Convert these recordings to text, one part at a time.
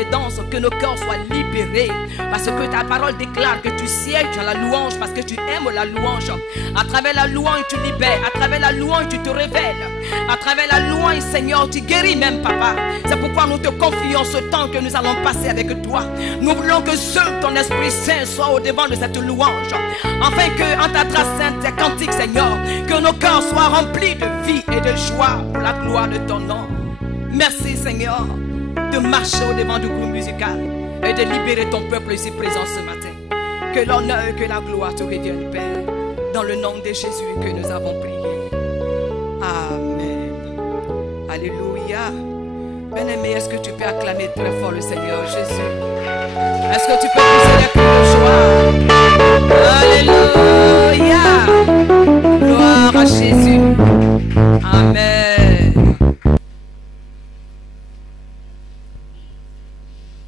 de danse, que nos cœurs soient libérés. Parce que ta parole déclare que tu sièges à la louange, parce que tu aimes la louange. À travers la louange, tu libères. À travers la louange, tu te révèles. À travers la louange, Seigneur, tu guéris même, Papa. C'est pourquoi nous te confions ce temps que nous allons passer avec toi. Nous voulons que seul ton Esprit Saint soit au devant de cette louange. Afin que, en ta trace sainte et cantique, Seigneur, que nos cœurs soient remplis de vie et de joie pour la gloire de ton nom. Merci, Seigneur, de marcher au devant du groupe musical et de libérer ton peuple ici présent ce matin. Que l'honneur et que la gloire te reviennent, Père, dans le nom de Jésus que nous avons prié. Amen. Alléluia. Bien-aimé, est-ce que tu peux acclamer très fort le Seigneur Jésus? Est-ce que tu peux pousser les cris de joie? Alléluia. Gloire à Jésus. Amen.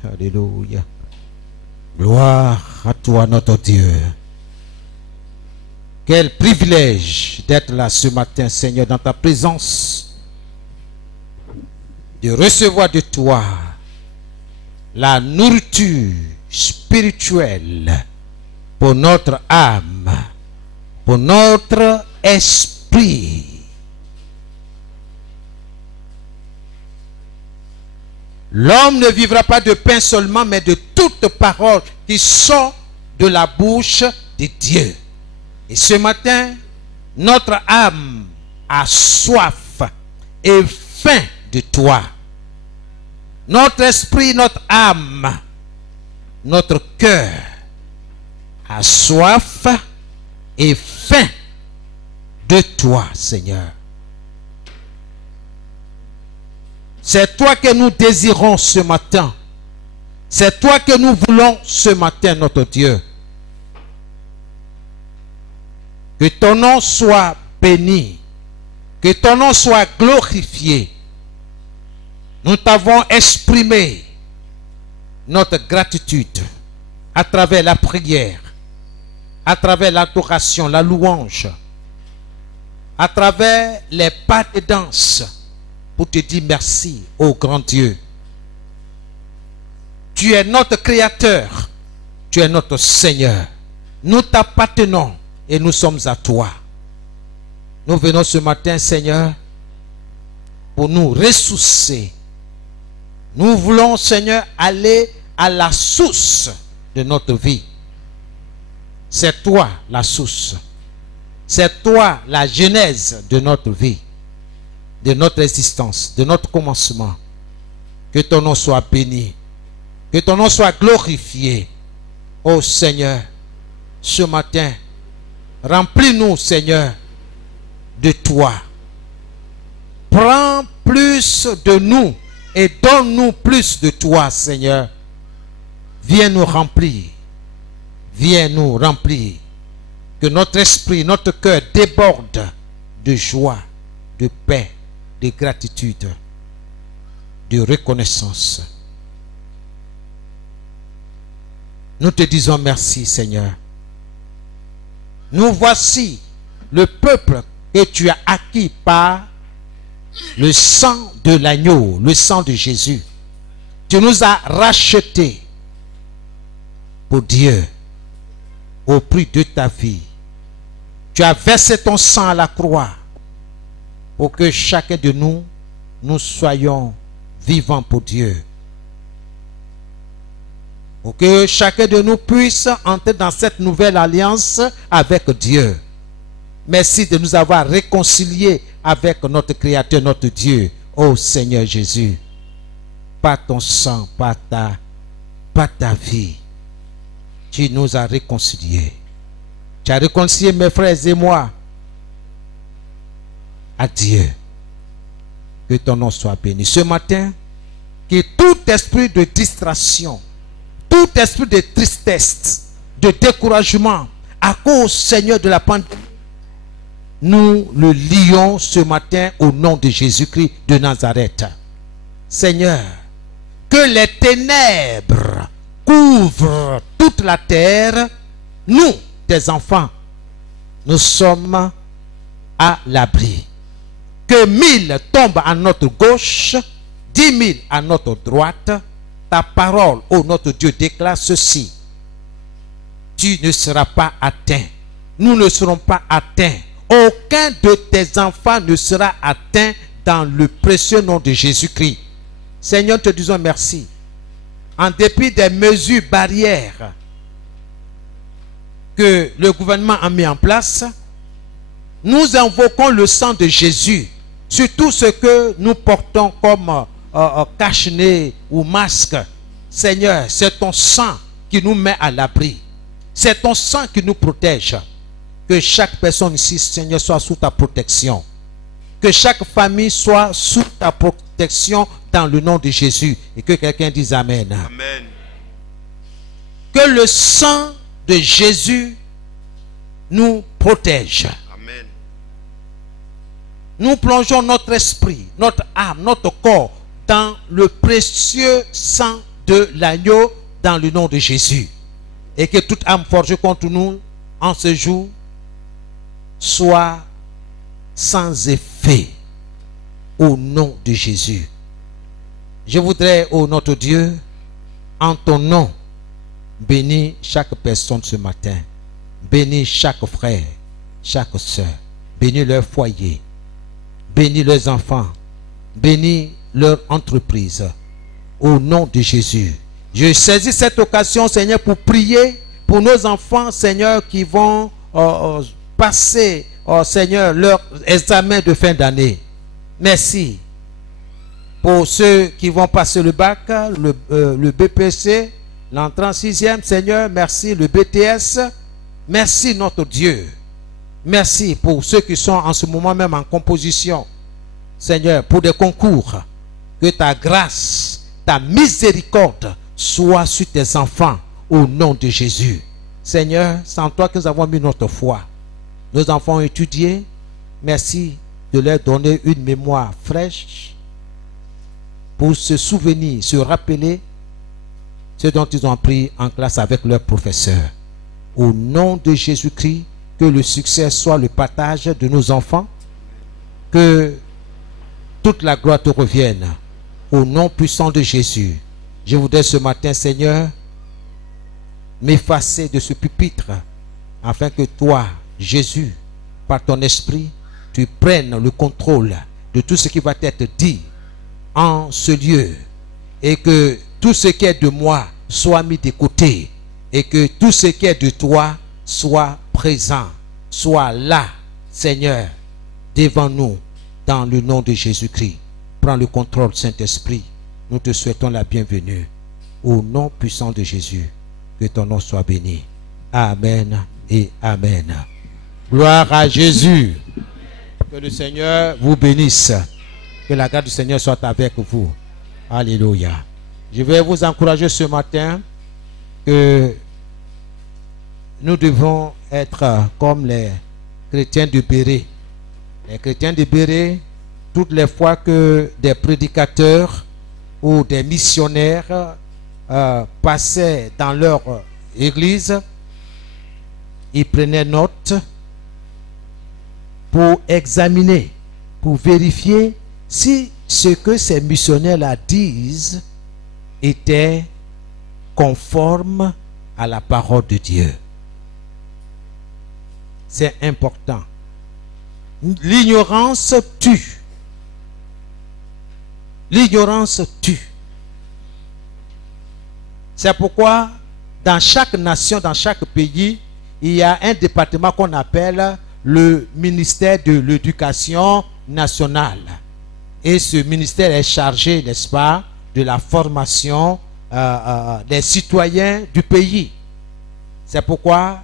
Alléluia. Gloire à toi, notre Dieu. Quel privilège d'être là ce matin, Seigneur, dans ta présence, de recevoir de toi la nourriture spirituelle pour notre âme, pour notre esprit. L'homme ne vivra pas de pain seulement, mais de toute parole qui sort de la bouche de Dieu. Et ce matin, notre âme a soif et faim de toi. Notre esprit, notre âme, notre cœur a soif et faim de toi, Seigneur. C'est toi que nous désirons ce matin. C'est toi que nous voulons ce matin, notre Dieu. Que ton nom soit béni. Que ton nom soit glorifié. Nous t'avons exprimé notre gratitude à travers la prière, à travers l'adoration, la louange, à travers les pas de danse, pour te dire merci, ô grand Dieu. Tu es notre Créateur, tu es notre Seigneur. Nous t'appartenons et nous sommes à toi. Nous venons ce matin, Seigneur, pour nous ressourcer. Nous voulons, Seigneur, aller à la source de notre vie. C'est toi la source. C'est toi la genèse de notre vie, de notre existence, de notre commencement. Que ton nom soit béni. Que ton nom soit glorifié. Ô Seigneur, ce matin, remplis-nous, Seigneur, de toi. Prends plus de nous et donne-nous plus de toi, Seigneur. Viens nous remplir. Viens nous remplir. Que notre esprit, notre cœur déborde de joie, de paix, de gratitude, de reconnaissance. Nous te disons merci, Seigneur. Nous voici le peuple que tu as acquis par le sang de l'agneau, le sang de Jésus. Tu nous as rachetés pour Dieu au prix de ta vie. Tu as versé ton sang à la croix pour que chacun de nous, nous soyons vivants pour Dieu. Pour que chacun de nous puisse entrer dans cette nouvelle alliance avec Dieu. Merci de nous avoir réconciliés avec notre Créateur, notre Dieu, ô Seigneur Jésus. Par ton sang, par ta vie, tu nous as réconciliés. Tu as réconcilié mes frères et moi à Dieu. Que ton nom soit béni. Ce matin, que tout esprit de distraction, tout esprit de tristesse, de découragement, à cause, Seigneur, de la pandémie, nous le lions ce matin au nom de Jésus-Christ de Nazareth. Seigneur, que les ténèbres couvrent toute la terre. Nous, tes enfants, nous sommes à l'abri. Que 1000 tombent à notre gauche, 10 000 à notre droite, ta parole, ô notre Dieu, déclare ceci. Tu ne seras pas atteint. Nous ne serons pas atteints. Aucun de tes enfants ne sera atteint dans le précieux nom de Jésus-Christ. Seigneur, te disons merci. En dépit des mesures barrières que le gouvernement a mis en place, nous invoquons le sang de Jésus sur tout ce que nous portons comme cache-nez ou masque. Seigneur, c'est ton sang qui nous met à l'abri. C'est ton sang qui nous protège. Que chaque personne ici, Seigneur, soit sous ta protection. Que chaque famille soit sous ta protection dans le nom de Jésus. Et que quelqu'un dise Amen. Amen. Que le sang de Jésus nous protège. Amen. Nous plongeons notre esprit, notre âme, notre corps dans le précieux sang de l'agneau dans le nom de Jésus. Et que toute âme forgée contre nous en ce jour soit sans effet au nom de Jésus. Je voudrais, ô notre Dieu, en ton nom, bénis chaque personne ce matin. Bénis chaque frère, chaque soeur. Bénis leur foyer. Bénis leurs enfants. Bénis leur entreprise. Au nom de Jésus. Je saisis cette occasion, Seigneur, pour prier pour nos enfants, Seigneur, qui vont passer, Seigneur, leur examen de fin d'année. Merci. Pour ceux qui vont passer le bac, le BPC, l'entrée en 6e, Seigneur, merci, le BTS. Merci, notre Dieu. Merci pour ceux qui sont en ce moment même en composition. Seigneur, pour des concours, que ta grâce, ta miséricorde soit sur tes enfants au nom de Jésus. Seigneur, c'est en toi que nous avons mis notre foi. Nos enfants ont étudié. Merci de leur donner une mémoire fraîche pour se souvenir, se rappeler ce dont ils ont appris en classe avec leurs professeurs. Au nom de Jésus-Christ, que le succès soit le partage de nos enfants, que toute la gloire te revienne. Au nom puissant de Jésus, je voudrais ce matin, Seigneur, m'effacer de ce pupitre afin que toi, Jésus, par ton esprit, tu prennes le contrôle de tout ce qui va être dit en ce lieu et que tout ce qui est de moi soit mis de côté et que tout ce qui est de toi soit présent, soit là, Seigneur, devant nous, dans le nom de Jésus-Christ. Prends le contrôle, Saint-Esprit. Nous te souhaitons la bienvenue. Au nom puissant de Jésus, que ton nom soit béni. Amen et Amen. Gloire à Jésus. Que le Seigneur vous bénisse. Que la grâce du Seigneur soit avec vous. Alléluia. Je vais vous encourager ce matin que nous devons être comme les chrétiens de Béret. Les chrétiens de Béret, toutes les fois que des prédicateurs ou des missionnaires passaient dans leur église, ils prenaient note pour examiner, pour vérifier si ce que ces missionnaires-là disent était conforme à la parole de Dieu. C'est important. L'ignorance tue. L'ignorance tue. C'est pourquoi dans chaque nation, dans chaque pays, il y a un département qu'on appelle le ministère de l'éducation nationale. Et ce ministère est chargé, n'est-ce pas, de la formation des citoyens du pays. C'est pourquoi,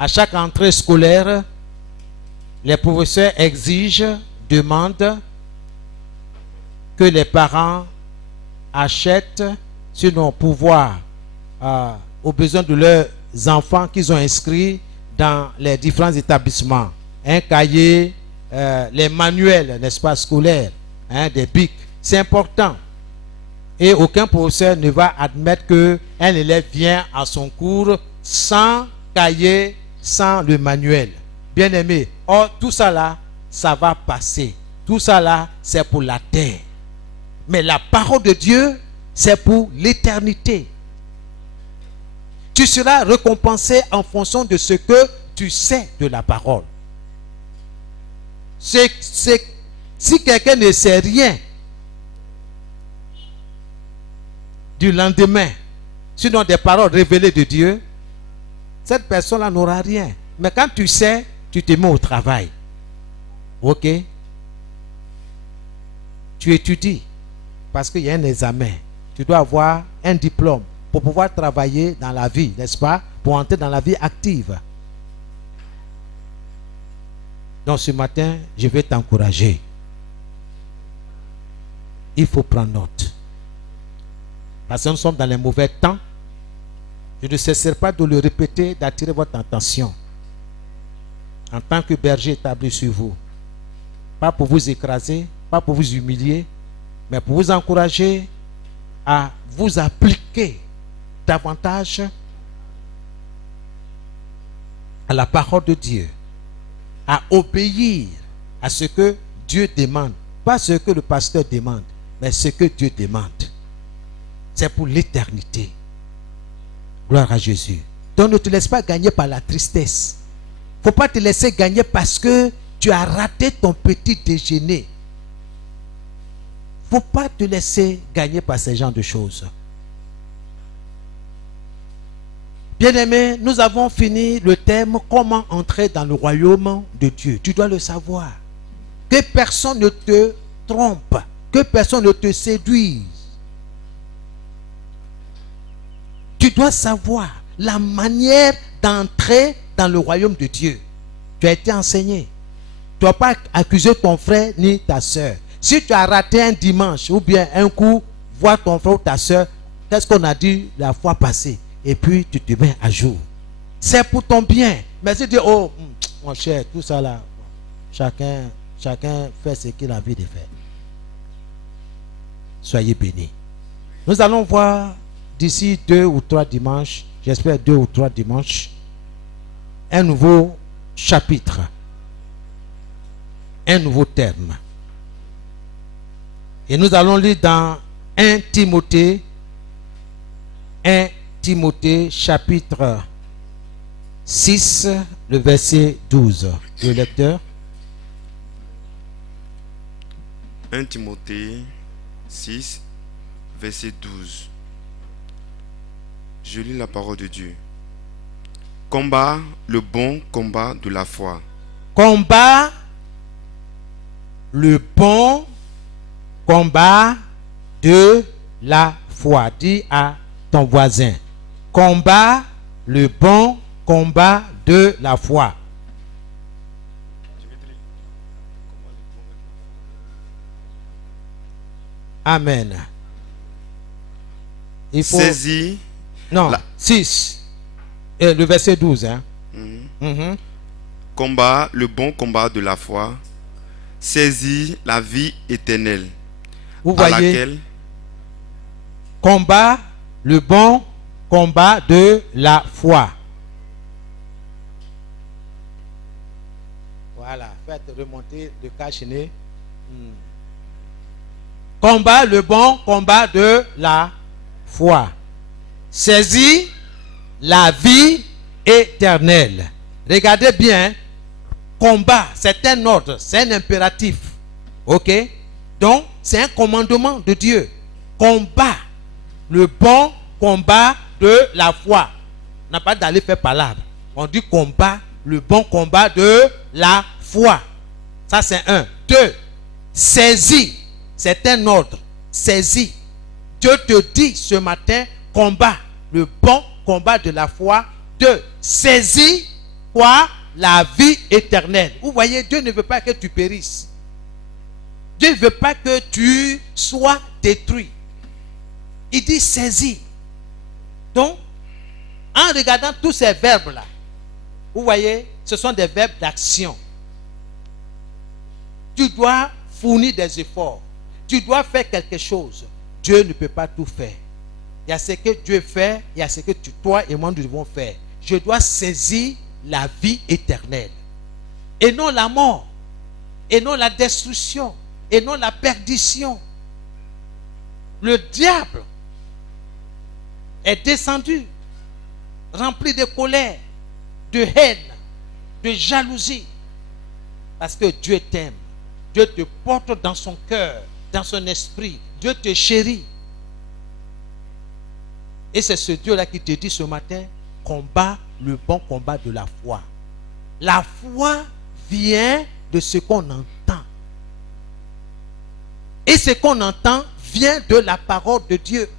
à chaque entrée scolaire, les professeurs exigent, demandent que les parents achètent, sinon pouvoir, aux besoins de leurs enfants qu'ils ont inscrits dans les différents établissements. Un cahier, les manuels, n'est-ce pas, scolaires, des bics. C'est important. Et aucun professeur ne va admettre qu'un élève vient à son cours sans cahier, sans le manuel. Bien aimé, or tout ça là, ça va passer. Tout ça là, c'est pour la terre. Mais la parole de Dieu, c'est pour l'éternité. Tu seras récompensé en fonction de ce que tu sais de la parole. Si quelqu'un ne sait rien du lendemain, sinon des paroles révélées de Dieu, cette personne-là n'aura rien. Mais quand tu sais, tu te mets au travail. Ok? Tu étudies parce qu'il y a un examen. Tu dois avoir un diplôme pour pouvoir travailler dans la vie, n'est-ce pas? Pour entrer dans la vie active. Donc ce matin, je vais t'encourager. Il faut prendre note. Parce que nous sommes dans les mauvais temps. Je ne cesserai pas de le répéter, d'attirer votre attention. En tant que berger établi sur vous. Pas pour vous écraser, pas pour vous humilier, mais pour vous encourager à vous appliquer davantage à la parole de Dieu, à obéir à ce que Dieu demande, pas ce que le pasteur demande, mais ce que Dieu demande. C'est pour l'éternité. Gloire à Jésus. Donc ne te laisse pas gagner par la tristesse. Il ne faut pas te laisser gagner parce que tu as raté ton petit déjeuner. Il ne faut pas te laisser gagner par ce genre de choses. Bien-aimés, nous avons fini le thème « Comment entrer dans le royaume de Dieu ». Tu dois le savoir. Que personne ne te trompe. Que personne ne te séduise. Tu dois savoir la manière d'entrer dans le royaume de Dieu. Tu as été enseigné. Tu ne dois pas accuser ton frère ni ta soeur. Si tu as raté un dimanche ou bien un coup, voir ton frère ou ta soeur, qu'est-ce qu'on a dit la fois passée? Et puis tu te mets à jour. C'est pour ton bien. Mais si tu dis, oh, mon cher, tout ça là, chacun fait ce qu'il a envie de faire. Soyez bénis. Nous allons voir d'ici 2 ou 3 dimanches, j'espère 2 ou 3 dimanches, un nouveau chapitre, un nouveau terme. Et nous allons lire dans 1 Timothée chapitre 6, le verset 12. Le lecteur. 1 Timothée 6, verset 12. Je lis la parole de Dieu. Combat le bon combat de la foi. Combat le bon combat de la foi. Dis à ton voisin. Combat le bon combat de la foi. Amen. Il faut... Saisis. Non, 6. Et le verset 12. Hein? Combat le bon combat de la foi. Saisis la vie éternelle. Vous à voyez, laquelle... combat le bon combat de la foi. Voilà, faites remonter le cache-nez. Combat le bon combat de la foi. Saisis la vie éternelle. Regardez bien. Combat, c'est un ordre, c'est un impératif. Ok? Donc, c'est un commandement de Dieu. Combat le bon combat de la foi. On n'a pas d'aller faire palabre. On dit combat le bon combat de la foi. Ça, c'est 1. 2. Saisis. C'est un ordre. Saisis. Dieu te dit ce matin, combat le bon combat de la foi. 2. Saisis quoi? La vie éternelle. Vous voyez, Dieu ne veut pas que tu périsses. Dieu ne veut pas que tu sois détruit. Il dit saisis. Donc, en regardant tous ces verbes-là, vous voyez, ce sont des verbes d'action. Tu dois fournir des efforts. Tu dois faire quelque chose. Dieu ne peut pas tout faire. Il y a ce que Dieu fait, il y a ce que toi et moi nous devons faire. Je dois saisir la vie éternelle. Et non la mort. Et non la destruction. Et non la perdition. Le diable est descendu, rempli de colère, de haine, de jalousie. Parce que Dieu t'aime. Dieu te porte dans son cœur, dans son esprit. Dieu te chérit. Et c'est ce Dieu-là qui te dit ce matin, combat le bon combat de la foi. La foi vient de ce qu'on entend. Et ce qu'on entend vient de la parole de Dieu.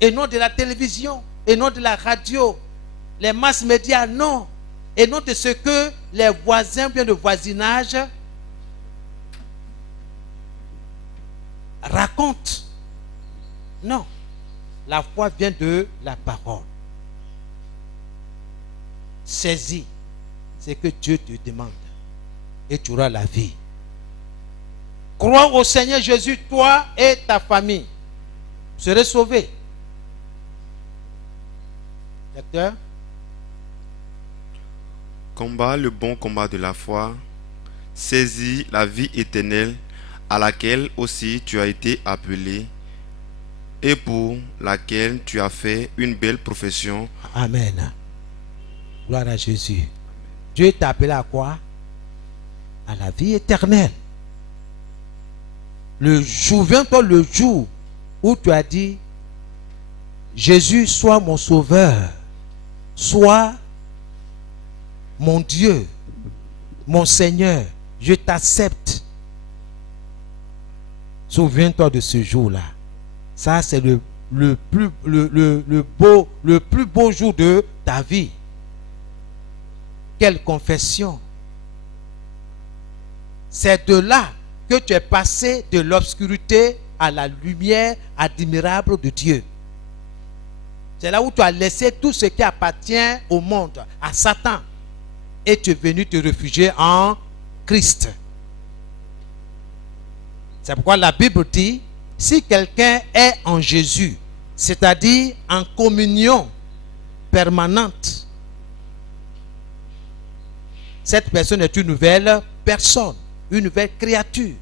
Et non de la télévision, et non de la radio, les masses médias, non. Et non de ce que les voisins, bien le voisinage, racontent. Non. La foi vient de la parole. Saisis ce que Dieu te demande et tu auras la vie. Crois au Seigneur Jésus, toi et ta famille. Vous serez sauvés. Docteur? Combat le bon combat de la foi. Saisis la vie éternelle à laquelle aussi tu as été appelé et pour laquelle tu as fait une belle profession. Amen. Gloire à Jésus. Dieu t'a appelé à quoi? À la vie éternelle. Souviens-toi le jour où tu as dit, Jésus, sois mon sauveur, sois mon Dieu, mon Seigneur, je t'accepte. Souviens-toi de ce jour-là. Ça, c'est le plus beau jour de ta vie. Quelle confession! C'est de là que tu es passé de l'obscurité à la lumière admirable de Dieu. C'est là où tu as laissé tout ce qui appartient au monde, à Satan, et tu es venu te réfugier en Christ. C'est pourquoi la Bible dit, si quelqu'un est en Jésus, c'est-à-dire en communion permanente, cette personne est une nouvelle personne, une nouvelle créature.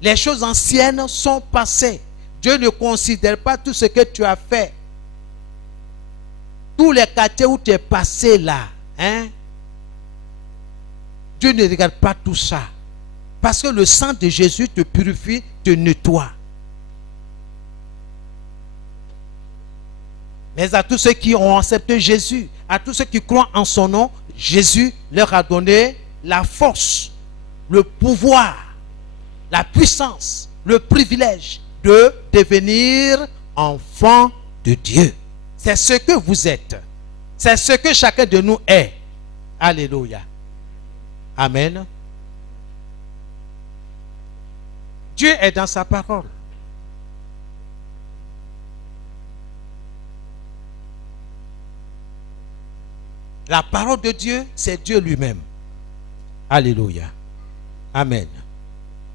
Les choses anciennes sont passées. Dieu ne considère pas tout ce que tu as fait. Tous les quartiers où tu es passé là, hein? Dieu ne regarde pas tout ça. Parce que le sang de Jésus te purifie, te nettoie. Mais à tous ceux qui ont accepté Jésus, à tous ceux qui croient en son nom, Jésus leur a donné la force, le pouvoir, la puissance, le privilège de devenir enfant de Dieu. C'est ce que vous êtes. C'est ce que chacun de nous est. Alléluia. Amen. Dieu est dans sa parole. La parole de Dieu, c'est Dieu lui-même. Alléluia. Amen.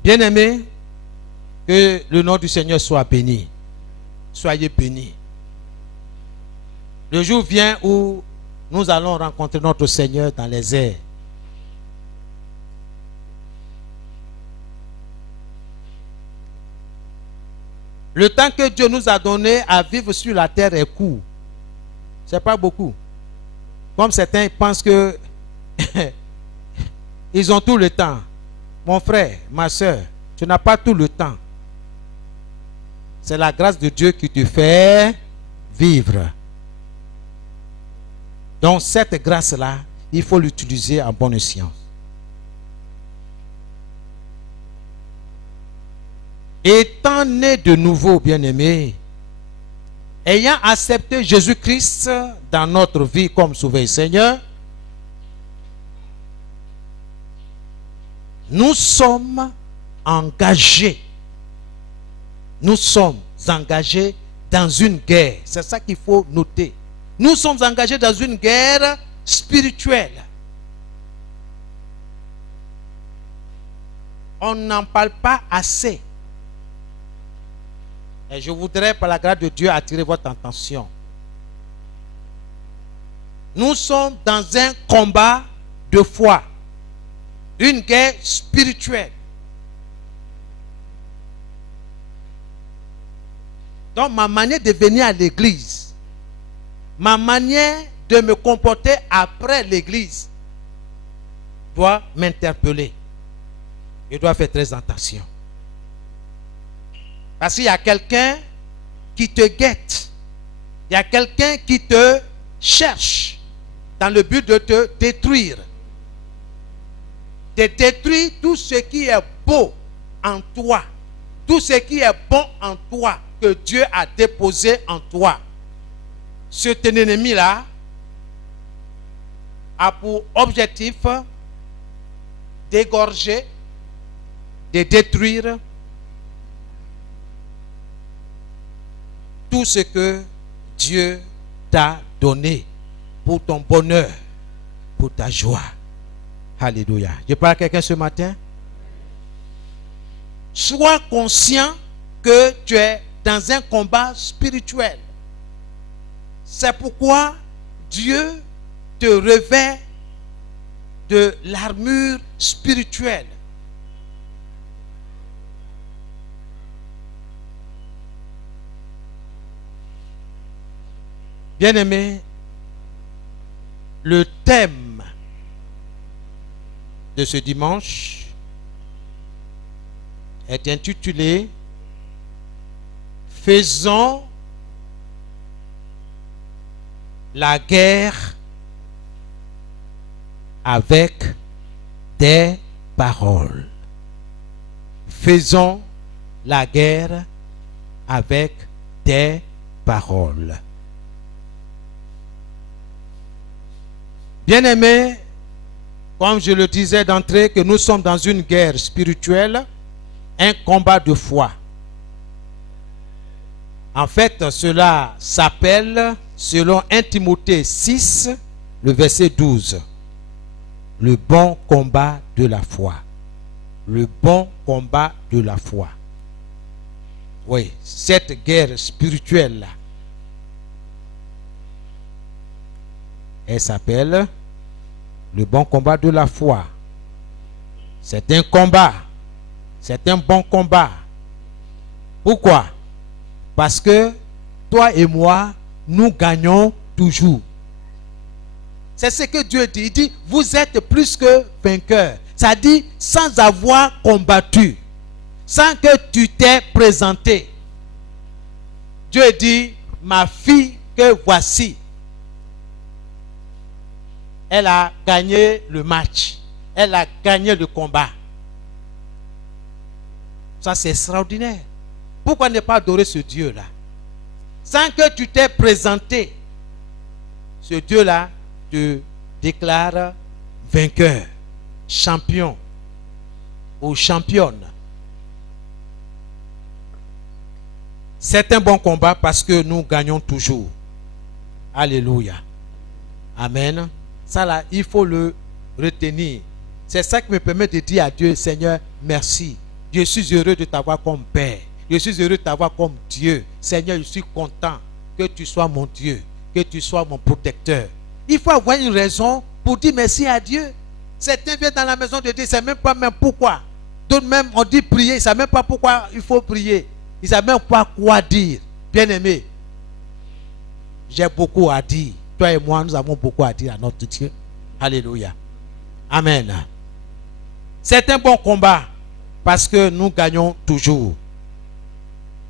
Bien-aimés, que le nom du Seigneur soit béni. Soyez bénis. Le jour vient où nous allons rencontrer notre Seigneur dans les airs. Le temps que Dieu nous a donné à vivre sur la terre est court. Ce n'est pas beaucoup. Comme certains pensent que ils ont tout le temps. Mon frère, ma soeur, tu n'as pas tout le temps. C'est la grâce de Dieu qui te fait vivre. Donc cette grâce-là, il faut l'utiliser en bonne science. Étant né de nouveau, bien-aimé, ayant accepté Jésus-Christ dans notre vie comme Sauveur et Seigneur, nous sommes engagés. Nous sommes engagés dans une guerre. C'est ça qu'il faut noter. Nous sommes engagés dans une guerre spirituelle. On n'en parle pas assez. Et je voudrais, par la grâce de Dieu, attirer votre attention. Nous sommes dans un combat de foi. Une guerre spirituelle. Donc ma manière de venir à l'église, ma manière de me comporter après l'église doit m'interpeller. Je dois faire très attention. Parce qu'il y a quelqu'un qui te guette. Il y a quelqu'un qui te cherche dans le but de te détruire. De détruire tout ce qui est beau en toi. Tout ce qui est bon en toi, que Dieu a déposé en toi. Cet ennemi-là a pour objectif d'égorger, de détruire tout ce que Dieu t'a donné pour ton bonheur, pour ta joie. Alléluia. Je parle à quelqu'un ce matin. Sois conscient que tu es dans un combat spirituel. C'est pourquoi Dieu te revêt de l'armure spirituelle. Bien-aimés, le thème de ce dimanche est intitulé « Faisons la guerre avec des paroles. » Faisons la guerre avec des paroles. Bien-aimés, comme je le disais d'entrée, que nous sommes dans une guerre spirituelle, un combat de foi. En fait, cela s'appelle, selon 1 Timothée 6, le verset 12, le bon combat de la foi. Le bon combat de la foi. Oui, cette guerre spirituelle-là, elle s'appelle le bon combat de la foi. C'est un combat. C'est un bon combat. Pourquoi? Parce que toi et moi, nous gagnons toujours. C'est ce que Dieu dit. Il dit, vous êtes plus que vainqueurs. Ça dit, sans avoir combattu, sans que tu t'aies présenté. Dieu dit, ma fille que voici, elle a gagné le match. Elle a gagné le combat. Ça, c'est extraordinaire. Pourquoi ne pas adorer ce Dieu-là? Sans que tu t'aies présenté, ce Dieu-là te déclare vainqueur, champion ou championne. C'est un bon combat parce que nous gagnons toujours. Alléluia. Amen. Ça là, il faut le retenir. C'est ça qui me permet de dire à Dieu, Seigneur, merci. Je suis heureux de t'avoir comme Père. Je suis heureux de t'avoir comme Dieu. Seigneur, je suis content que tu sois mon Dieu, que tu sois mon protecteur. Il faut avoir une raison pour dire merci à Dieu. Certains viennent dans la maison de Dieu, ils ne savent même pas même pourquoi. D'autres même, on dit prier, ils ne savent même pas pourquoi il faut prier. Ils ne savent même pas quoi dire. Bien-aimé, j'ai beaucoup à dire. Toi et moi, nous avons beaucoup à dire à notre Dieu. Alléluia. Amen. C'est un bon combat parce que nous gagnons toujours.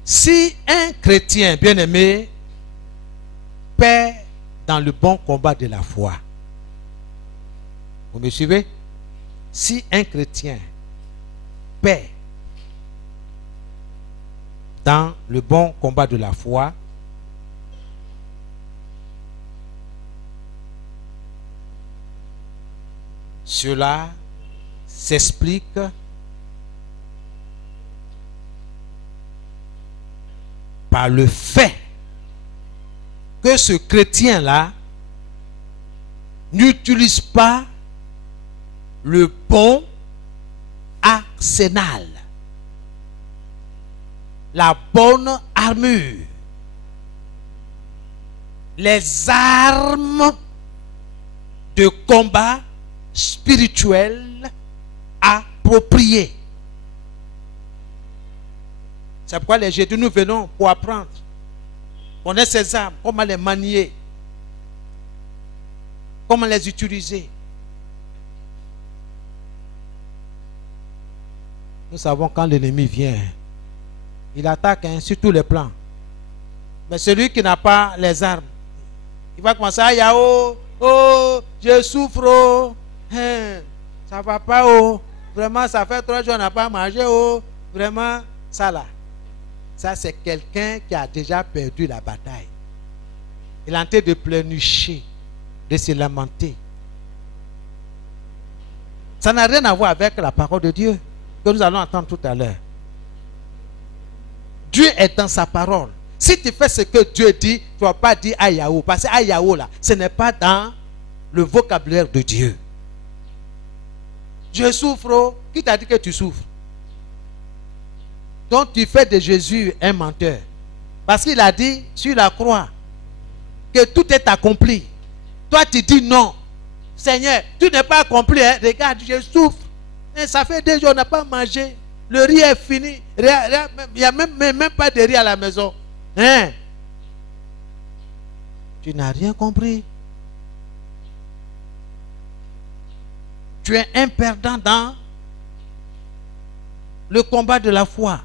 Si un chrétien bien-aimé perd dans le bon combat de la foi, vous me suivez? Si un chrétien perd dans le bon combat de la foi, cela s'explique par le fait que ce chrétien-là n'utilise pas le bon arsenal, la bonne armure, les armes de combat spirituel appropriées. C'est pourquoi les jeudis nous venons pour apprendre connaît ses armes, comment les manier, comment les utiliser. Nous savons quand l'ennemi vient, il attaque sur tous les plans. Mais celui qui n'a pas les armes, il va commencer à dire, oh, je souffre, oh, ça va pas, oh, vraiment, ça fait 3 jours, on n'a pas mangé, oh, vraiment, ça là. Ça, c'est quelqu'un qui a déjà perdu la bataille. Il est en train de pleurnicher, de se lamenter. Ça n'a rien à voir avec la parole de Dieu que nous allons entendre tout à l'heure. Dieu est dans sa parole. Si tu fais ce que Dieu dit, tu ne vas pas dire Ayahu. Parce que Ayahu là, ce n'est pas dans le vocabulaire de Dieu. Je souffre. Qui t'a dit que tu souffres? Donc tu fais de Jésus un menteur. Parce qu'il a dit sur la croix que tout est accompli. Toi tu dis non. Seigneur, tu n'es pas accompli. Hein? Regarde, je souffre. Et ça fait 2 jours, on n'a pas mangé. Le riz est fini. Il n'y a même pas de riz à la maison. Hein? Tu n'as rien compris. Tu es un perdant dans le combat de la foi.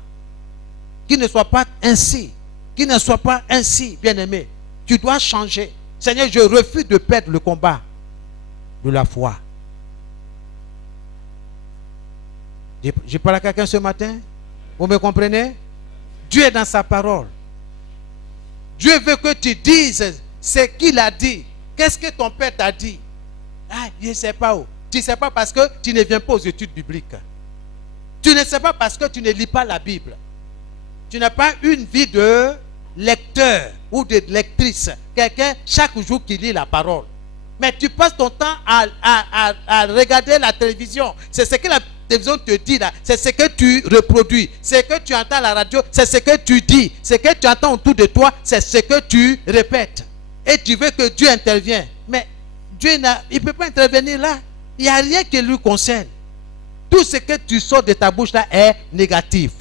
Qu'il ne soit pas ainsi. Qu'il ne soit pas ainsi, bien-aimé. Tu dois changer. Seigneur, je refuse de perdre le combat de la foi. Je parle à quelqu'un ce matin. Vous me comprenez? Dieu est dans sa parole. Dieu veut que tu dises ce qu'il a dit. Qu'est-ce que ton père t'a dit? Ah, je ne sais pas où. Tu ne sais pas parce que tu ne viens pas aux études bibliques. Tu ne sais pas parce que tu ne lis pas la Bible. Tu n'as pas une vie de lecteur ou de lectrice. Quelqu'un, chaque jour qui lit la parole. Mais tu passes ton temps à regarder la télévision. C'est ce que la télévision te dit là. C'est ce que tu reproduis. C'est ce que tu entends à la radio. C'est ce que tu dis. Ce que tu entends autour de toi. C'est ce que tu répètes. Et tu veux que Dieu intervienne. Mais Dieu, il ne peut pas intervenir là. Il n'y a rien qui lui concerne. Tout ce que tu sors de ta bouche là est négatif.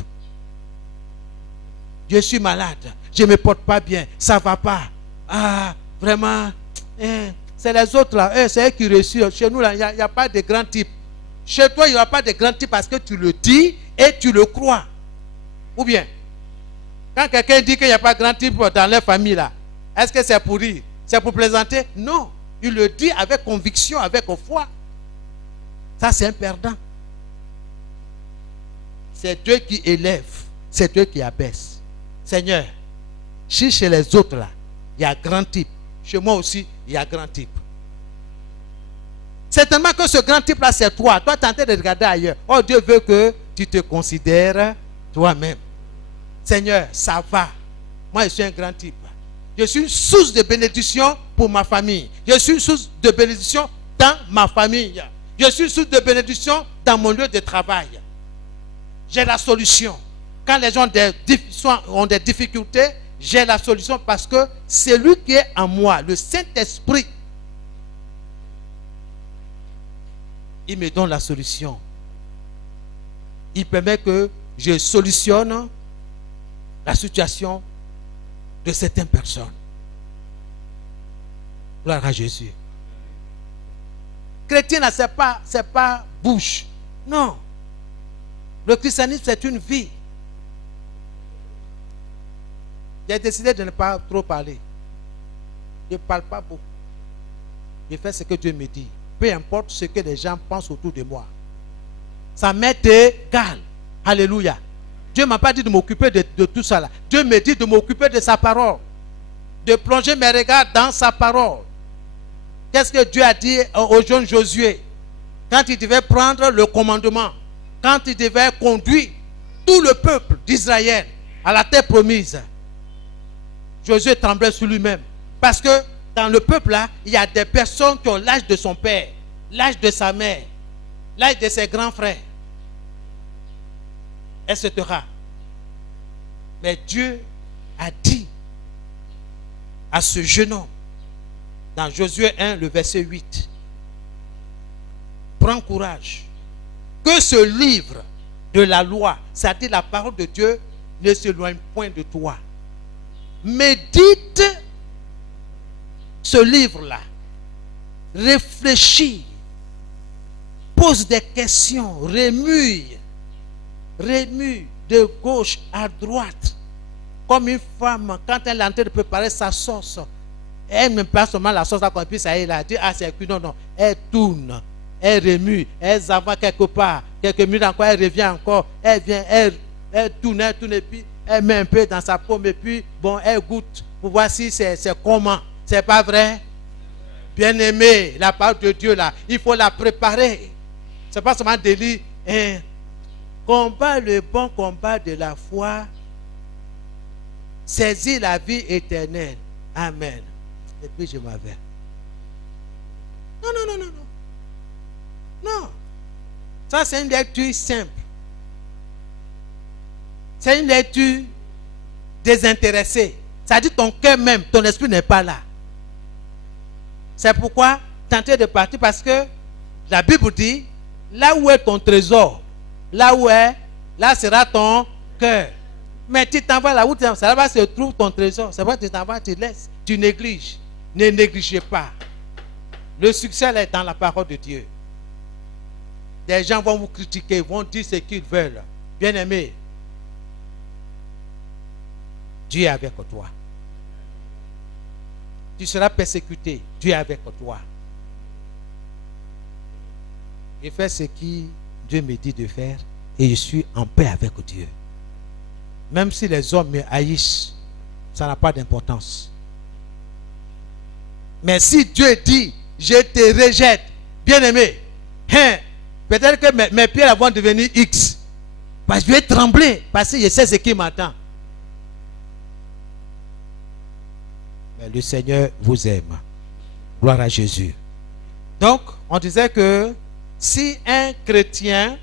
Je suis malade. Je ne me porte pas bien. Ça ne va pas. Ah, vraiment. C'est les autres là. C'est eux qui réussissent. Chez nous là, il n'y a pas de grand type. Chez toi, il n'y aura pas de grand type parce que tu le dis et tu le crois. Ou bien, quand quelqu'un dit qu'il n'y a pas de grand type dans leur famille là, est-ce que c'est pour rire? C'est pour plaisanter? Non. Il le dit avec conviction, avec foi. Ça, c'est un perdant. C'est Dieu qui élève. C'est Dieu qui abaisse. Seigneur, si chez les autres là, il y a grand type. Chez moi aussi, il y a grand type. Certainement que ce grand type là, c'est toi. Toi, tu es en train de regarder ailleurs. Oh, Dieu veut que tu te considères toi-même. Seigneur, ça va. Moi, je suis un grand type. Je suis une source de bénédiction pour ma famille. Je suis une source de bénédiction dans ma famille. Je suis une source de bénédiction dans mon lieu de travail. J'ai la solution. Quand les gens ont des difficultés, j'ai la solution parce que c'est lui qui est en moi, le Saint-Esprit. Il me donne la solution. Il permet que je solutionne la situation de certaines personnes. Gloire à Jésus. Chrétien, là, c'est pas bouche. Non. Le christianisme, c'est une vie. J'ai décidé de ne pas trop parler. Je ne parle pas beaucoup. Je fais ce que Dieu me dit. Peu importe ce que les gens pensent autour de moi. Ça m'est égal. Alléluia. Dieu ne m'a pas dit de m'occuper de tout ça là. Dieu me dit de m'occuper de sa parole. De plonger mes regards dans sa parole. Qu'est-ce que Dieu a dit au jeune Josué? Quand il devait prendre le commandement. Quand il devait conduire tout le peuple d'Israël à la terre promise. Josué tremblait sur lui-même. Parce que dans le peuple là, il y a des personnes qui ont l'âge de son père, l'âge de sa mère, l'âge de ses grands frères, etc. Mais Dieu a dit à ce jeune homme, dans Josué 1, le verset 8, prends courage, que ce livre de la loi, c'est-à-dire la parole de Dieu, ne s'éloigne point de toi. médite ce livre-là. Réfléchis. Pose des questions. Remue. Remue de gauche à droite. Comme une femme, quand elle est en train de préparer sa sauce, elle ne met pas seulement la sauce, et puis ça y est, là, dit, ah, c'est cuit. Non, non. Elle tourne. Elle remue. Elle s'en va quelque part. Quelques minutes encore, elle revient encore. Elle vient, elle tourne, et puis elle met un peu dans sa paume, et puis, bon, elle goûte pour voir si c'est comment. C'est pas vrai? Bien-aimé, la parole de Dieu, là, il faut la préparer. C'est pas seulement des lits. Combat le bon combat de la foi. Saisis la vie éternelle. Amen. Et puis je m'en vais. Non, non, non, non, non. Non. Ça, c'est une lecture simple. C'est une lecture désintéressée. Ça dit ton cœur même, ton esprit n'est pas là. C'est pourquoi tenter de partir, parce que la Bible dit, là où est ton trésor, là sera ton cœur. Mais tu t'en vas là où ça va se trouve ton trésor. C'est vrai que tu t'en vas, tu laisses, tu négliges. Ne négligez pas. Le succès là, est dans la parole de Dieu. Des gens vont vous critiquer, vont dire ce qu'ils veulent. Bien-aimé, Dieu est avec toi. Tu seras persécuté, Dieu est avec toi. Je fais ce que Dieu me dit de faire et je suis en paix avec Dieu. Même si les hommes me haïssent, ça n'a pas d'importance. Mais si Dieu dit, je te rejette, bien-aimé, peut-être que mes pieds vont devenir X. Parce que je vais trembler, parce que je sais ce qui m'attend. Mais le Seigneur vous aime. Gloire à Jésus. Donc, on disait que si un chrétien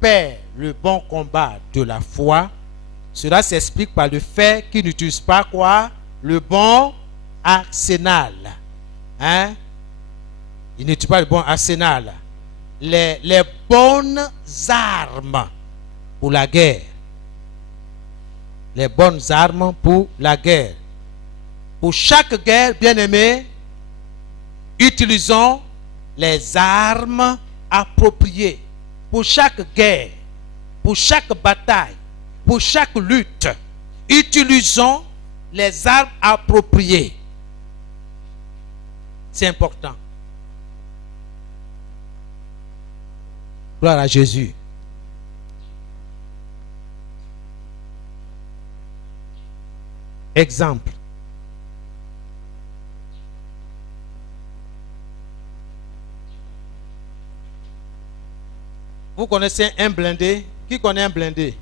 perd le bon combat de la foi, cela s'explique par le fait qu'il n'utilise pas quoi? Le bon arsenal. Hein? Il n'utilise pas le bon arsenal. Les bonnes armes pour la guerre. Les bonnes armes pour la guerre. Pour chaque guerre, bien-aimé, utilisons les armes appropriées. Pour chaque guerre, pour chaque bataille, pour chaque lutte, utilisons les armes appropriées. C'est important. Gloire à Jésus. Exemple. Vous connaissez un blindé? Qui connaît un blindé?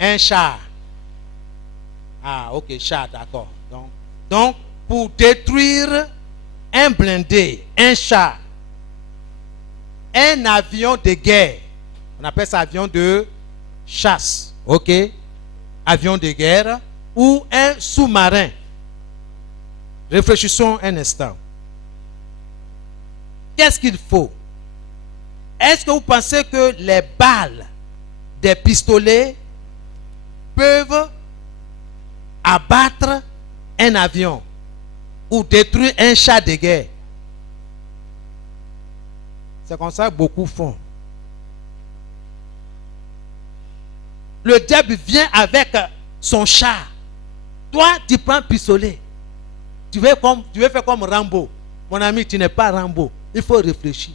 Un char. Ah, ok, char, d'accord. Donc, pour détruire un blindé, un char, un avion de guerre, on appelle ça avion de chasse, ok? Avion de guerre ou un sous-marin. Réfléchissons un instant. Qu'est-ce qu'il faut? Est-ce que vous pensez que les balles des pistolets peuvent abattre un avion ou détruire un char de guerre? C'est comme ça que beaucoup font. Le diable vient avec son char. Toi, tu prends un pistolet. Tu veux faire comme Rambo. Mon ami, tu n'es pas Rambo. Il faut réfléchir.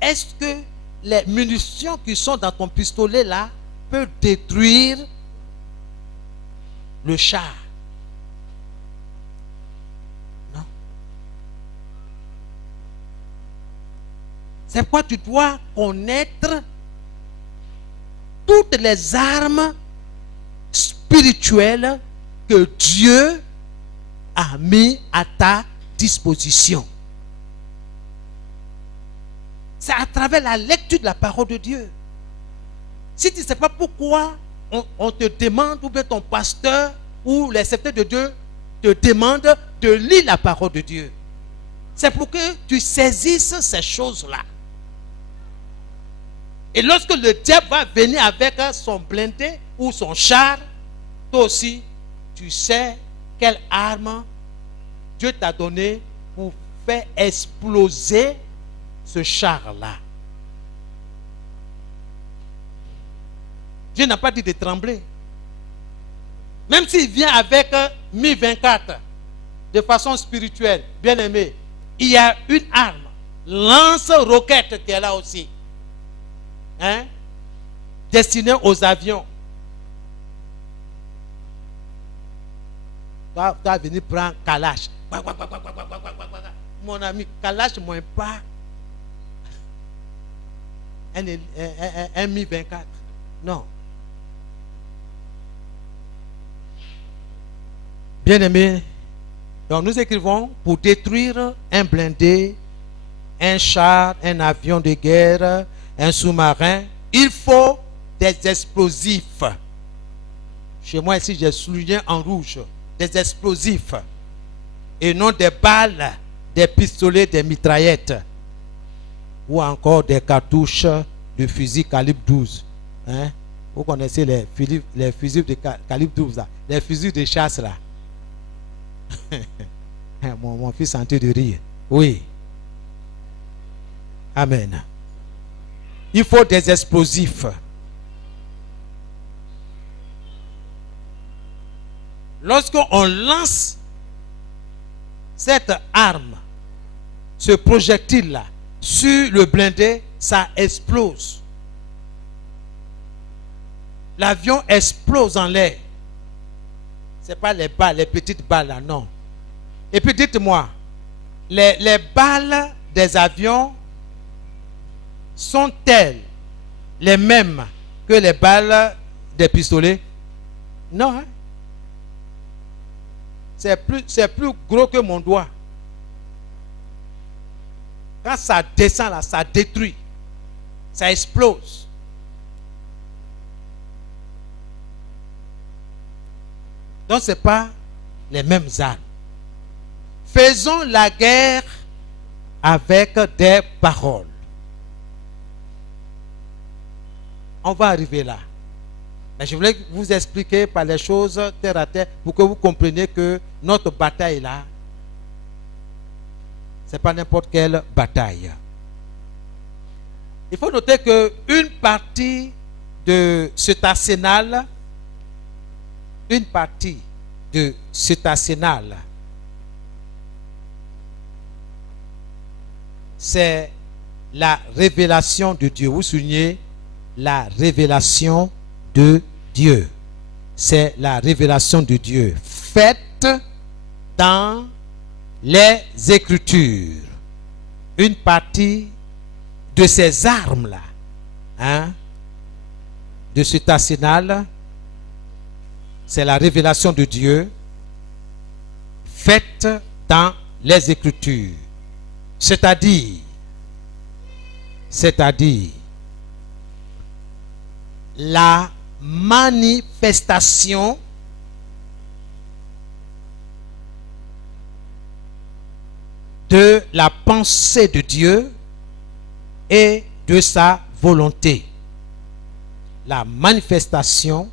Est-ce que les munitions qui sont dans ton pistolet là peuvent détruire le char? Non. C'est pourquoi tu dois connaître toutes les armes spirituelles que Dieu a mis à ta disposition. C'est à travers la lecture de la parole de Dieu. Si tu ne sais pas pourquoi on te demande, ou bien ton pasteur ou les serviteurs de Dieu te demandent de lire la parole de Dieu, c'est pour que tu saisisses ces choses-là. Et lorsque le diable va venir avec son blindé ou son char, toi aussi, tu sais quelle arme Dieu t'a donnée pour faire exploser ce char-là. Dieu n'a pas dit de trembler. Même s'il vient avec 1024 de façon spirituelle, bien aimé, il y a une arme, lance-roquette qui est là aussi, hein, destinée aux avions. Tu vas venir prendre Kalash. Mon ami, Kalash moins pas un 1024. Non. Bien aimé, donc nous écrivons pour détruire un blindé, un char, un avion de guerre, un sous-marin, il faut des explosifs. Chez moi ici, j'ai souligné en rouge des explosifs et non des balles, des pistolets, des mitraillettes ou encore des cartouches de fusil calibre 12. Hein? Vous connaissez les fusils de calibre 12 là, les fusils de chasse là. Mon fils est en train de rire. Oui. Amen. Il faut des explosifs. Lorsqu'on lance cette arme, ce projectile-là, sur le blindé, ça explose. L'avion explose en l'air. Ce n'est pas les balles, les petites balles là, non. Et puis dites-moi, les balles des avions sont-elles les mêmes que les balles des pistolets? Non. Hein? C'est plus gros que mon doigt. Quand ça descend là, ça détruit. Ça explose. Donc ce n'est pas les mêmes armes. Faisons la guerre avec des paroles. On va arriver là. Mais je voulais vous expliquer par les choses terre à terre pour que vous compreniez que notre bataille là, ce n'est pas n'importe quelle bataille. Il faut noter qu'une partie de cet arsenal, c'est la révélation de Dieu. Vous soulignez la révélation de Dieu. C'est la révélation de Dieu faite dans les Écritures. Une partie de ces armes-là, hein, de cet arsenal, c'est la révélation de Dieu faite dans les Écritures. C'est-à-dire la manifestation de la pensée de Dieu et de sa volonté. La manifestation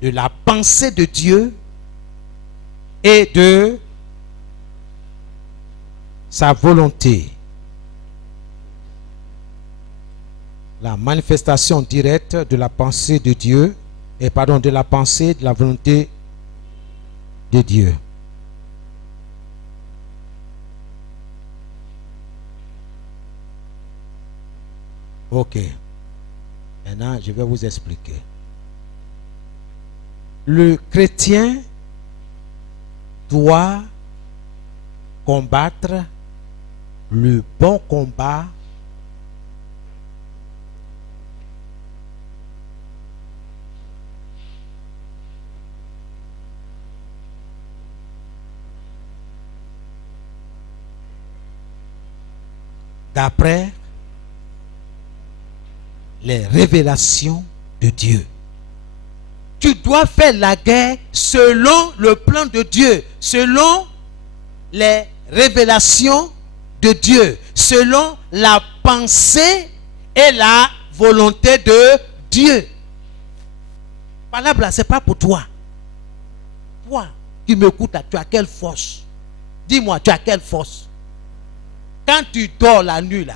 de la pensée de Dieu et de sa volonté. La manifestation directe de la pensée de Dieu et de la pensée de la volonté de Dieu. Ok. Maintenant, je vais vous expliquer. Le chrétien doit combattre le bon combat d'après les révélations de Dieu. Tu dois faire la guerre selon le plan de Dieu, selon les révélations de Dieu, selon la pensée et la volonté de Dieu. Parole là, ce n'est pas pour toi. Toi qui m'écoutes, tu as quelle force? Dis-moi, tu as quelle force? Quand tu dors la nuit là,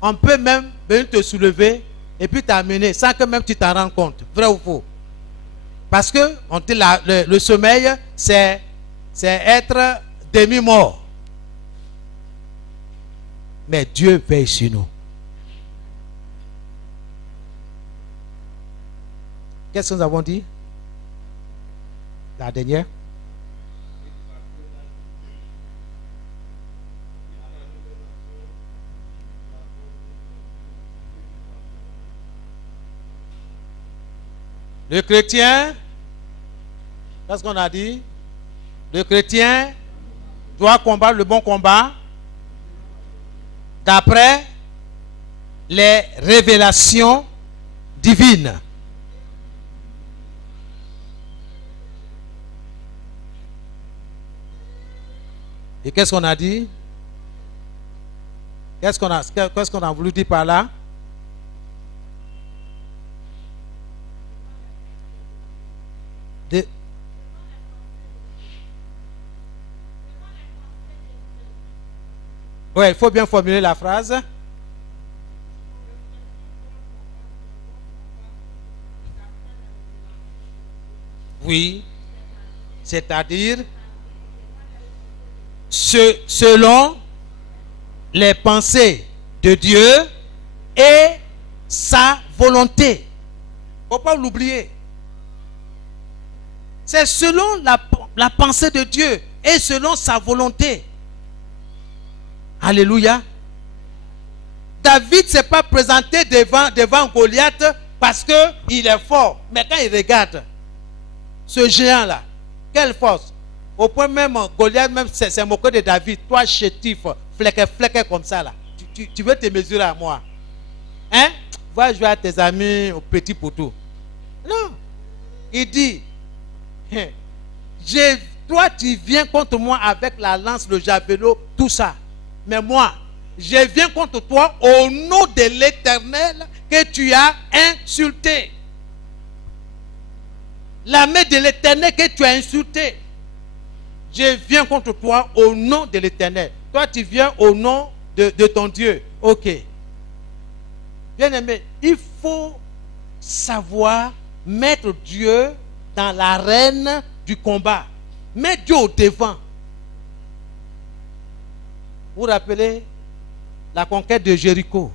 on peut même venir te soulever et puis t'amener sans que même tu t'en rends compte. Vrai ou faux? Parce que on dit le sommeil, c'est être demi-mort. Mais Dieu veille sur nous. Qu'est-ce que nous avons dit? La dernière. Le chrétien, qu'est-ce qu'on a dit? Le chrétien doit combattre le bon combat d'après les révélations divines. Et qu'est-ce qu'on a dit? Qu'est-ce qu'on a voulu dire par là? Oui, il faut bien formuler la phrase. Oui, c'est-à-dire selon les pensées de Dieu et sa volonté. Il ne faut pas l'oublier. C'est selon la pensée de Dieu et selon sa volonté. Alléluia. David ne s'est pas présenté devant Goliath parce qu'il est fort. Mais quand il regarde ce géant-là, quelle force! Au point même, Goliath même s'est moqué de David. Toi, chétif, flequé comme ça là. Tu veux te mesurer à moi? Hein? Va jouer à tes amis au petit poteau. Non. Il dit, toi tu viens contre moi avec la lance, le javelot, tout ça. Mais moi, je viens contre toi au nom de l'Éternel que tu as insulté. La main de l'Éternel que tu as insulté. Je viens contre toi au nom de l'Éternel. Toi, tu viens au nom de ton Dieu. Ok. Bien aimé, il faut savoir mettre Dieu dans l'arène du combat. Mettre Dieu au devant. Vous vous rappelez la conquête de Jéricho?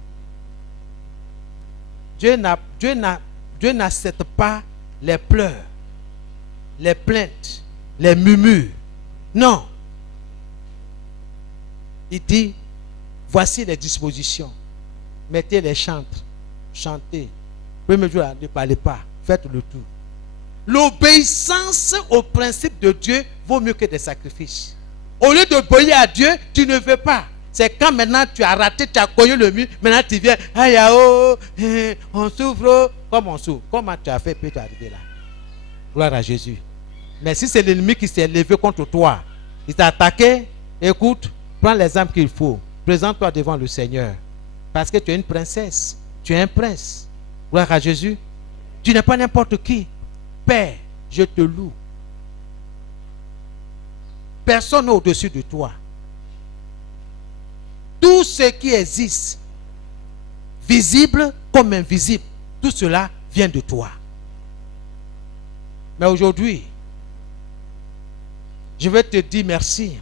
Dieu n'accepte pas les pleurs, les plaintes, les murmures. Non. Il dit, voici les dispositions. Mettez les chantres, chantez. Premier jour, ne parlez pas, faites le tout. L'obéissance au principe de Dieu vaut mieux que des sacrifices. Au lieu d'obéir à Dieu, tu ne veux pas. C'est quand maintenant tu as raté, tu as cogné le mur, maintenant tu viens, aïe, oh, on souffre, comme on souffre. Comment tu as fait pour t'arriver là? Gloire à Jésus. Mais si c'est l'ennemi qui s'est levé contre toi, il t'a attaqué, écoute, prends les armes qu'il faut, présente-toi devant le Seigneur. Parce que tu es une princesse, tu es un prince. Gloire à Jésus. Tu n'es pas n'importe qui. Père, je te loue. Personne n'est au-dessus de toi. Tout ce qui existe, visible comme invisible, tout cela vient de toi. Mais aujourd'hui, je vais te dire merci.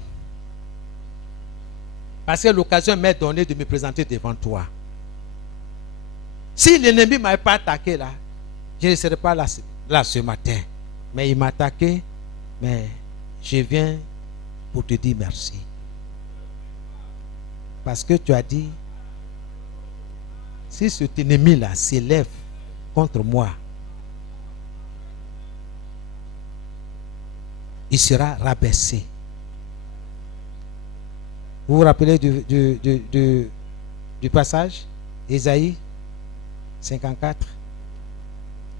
Parce que l'occasion m'est donnée de me présenter devant toi. Si l'ennemi ne m'avait pas attaqué là, je ne serais pas là ce matin. Mais il m'a attaqué, mais je viens pour te dire merci. Parce que tu as dit, si cet ennemi-là s'élève contre moi, il sera rabaissé. Vous vous rappelez du passage? Ésaïe 54,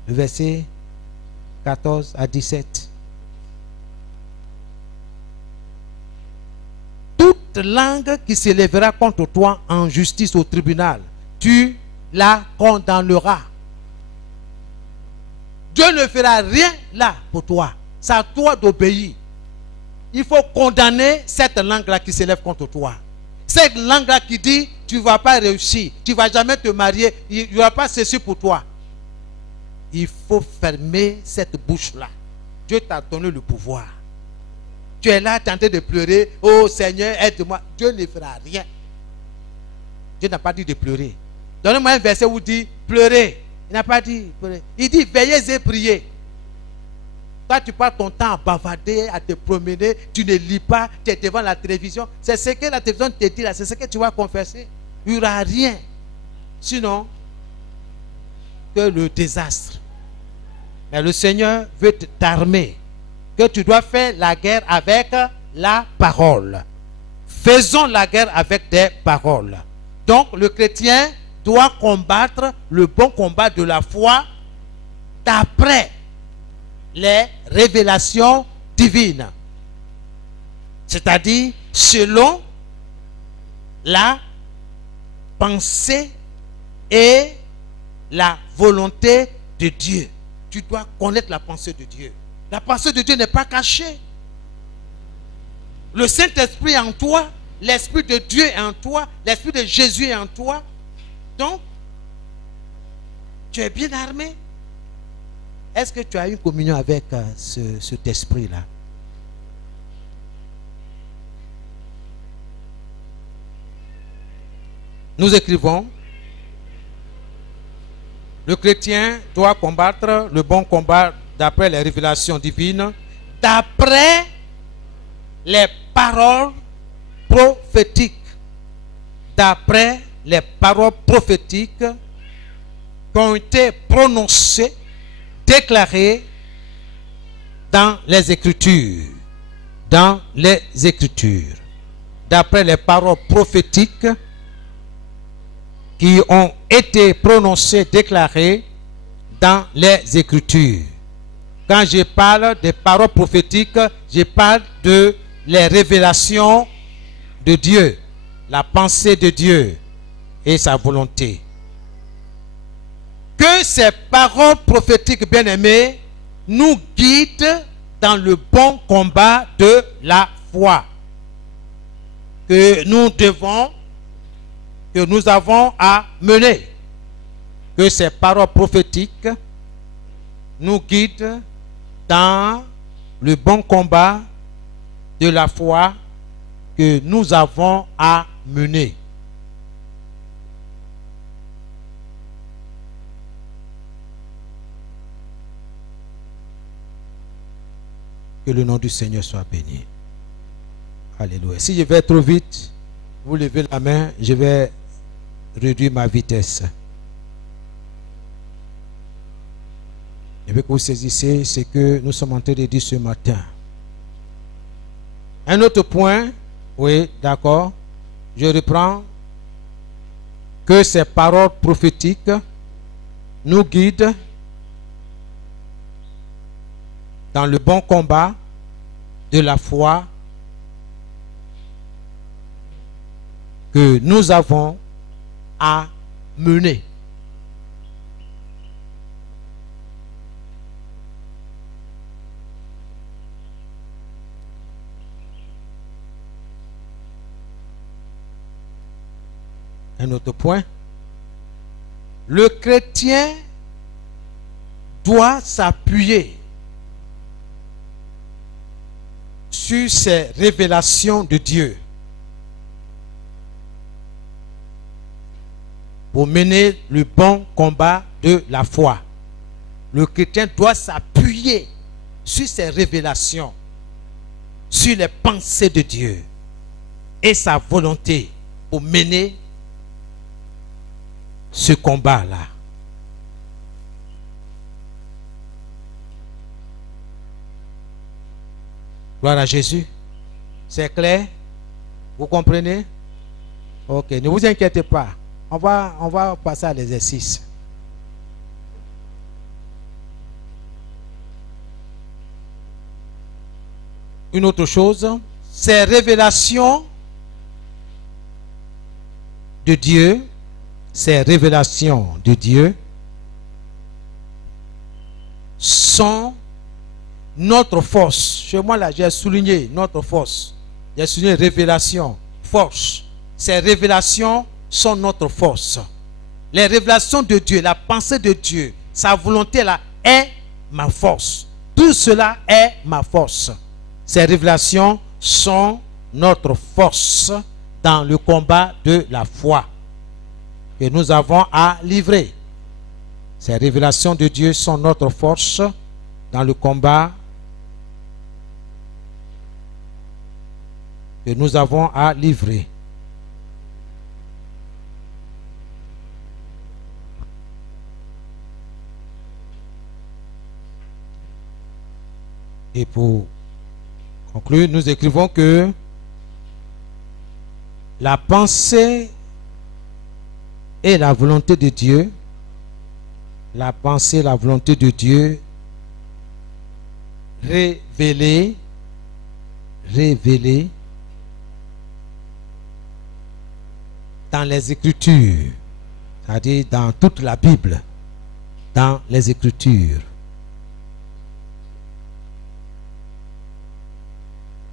le verset 14 à 17. Toute langue qui s'élèvera contre toi en justice au tribunal, tu la condamnera. Dieu ne fera rien là pour toi. C'est à toi d'obéir. Il faut condamner cette langue-là qui s'élève contre toi. Cette langue-là qui dit, tu ne vas pas réussir, tu ne vas jamais te marier, il n'y aura pas ceci pour toi. Il faut fermer cette bouche-là. Dieu t'a donné le pouvoir. Tu es là tenté de pleurer. Oh Seigneur, aide-moi. Dieu ne fera rien. Dieu n'a pas dit de pleurer. Donnez-moi un verset où il dit pleurer. Il n'a pas dit pleurer. Il dit veillez et priez. Toi, tu passes ton temps à bavarder, à te promener. Tu ne lis pas. Tu es devant la télévision. C'est ce que la télévision te dit là. C'est ce que tu vas confesser. Il n'y aura rien. Sinon, que le désastre. Mais le Seigneur veut t'armer. Que tu dois faire la guerre avec la parole. Faisons la guerre avec des paroles. Donc le chrétien doit combattre le bon combat de la foi d'après les révélations divines. C'est-à-dire selon la pensée et la volonté de Dieu. Tu dois connaître la pensée de Dieu. La pensée de Dieu n'est pas cachée. Le Saint-Esprit est en toi, l'Esprit de Dieu est en toi, l'Esprit de Jésus est en toi. Donc, tu es bien armé. Est-ce que tu as une communion avec cet esprit-là? Nous écrivons, le chrétien doit combattre le bon combat d'après les révélations divines, d'après les paroles prophétiques, d'après les paroles prophétiques qui ont été prononcées, déclarées dans les Écritures. Dans les Écritures. D'après les paroles prophétiques qui ont été prononcées, déclarées dans les Écritures. Quand je parle des paroles prophétiques, je parle de les révélations de Dieu, la pensée de Dieu et sa volonté. Que ces paroles prophétiques, bien-aimés, nous guident dans le bon combat de la foi que nous avons à mener. Que ces paroles prophétiques nous guident dans le bon combat de la foi que nous avons à mener. Que le nom du Seigneur soit béni. Alléluia. Si je vais trop vite, vous levez la main, je vais réduire ma vitesse. Je veux que vous saisissez ce que nous sommes en train de dire ce matin. Un autre point, oui, d'accord, je reprends, que ces paroles prophétiques nous guident dans le bon combat de la foi que nous avons à mener. Un autre point, le chrétien doit s'appuyer sur ces révélations de Dieu pour mener le bon combat de la foi. Le chrétien doit s'appuyer sur ces révélations, sur les pensées de Dieu et sa volonté pour mener ce combat-là. Gloire à Jésus. C'est clair? Vous comprenez? Ok, ne vous inquiétez pas. On va passer à l'exercice. Une autre chose, ces révélations de Dieu ces révélations de Dieu sont notre force. Chez moi, là, j'ai souligné notre force. J'ai souligné révélation, force. Ces révélations sont notre force. Les révélations de Dieu, la pensée de Dieu, sa volonté là est ma force. Tout cela est ma force. Ces révélations sont notre force dans le combat de la foi que nous avons à livrer. Ces révélations de Dieu sont notre force dans le combat que nous avons à livrer. Et pour conclure, nous écrivons que la pensée et la volonté de Dieu, la pensée et la volonté de Dieu révélée dans les Écritures, c'est-à-dire dans toute la Bible, dans les Écritures,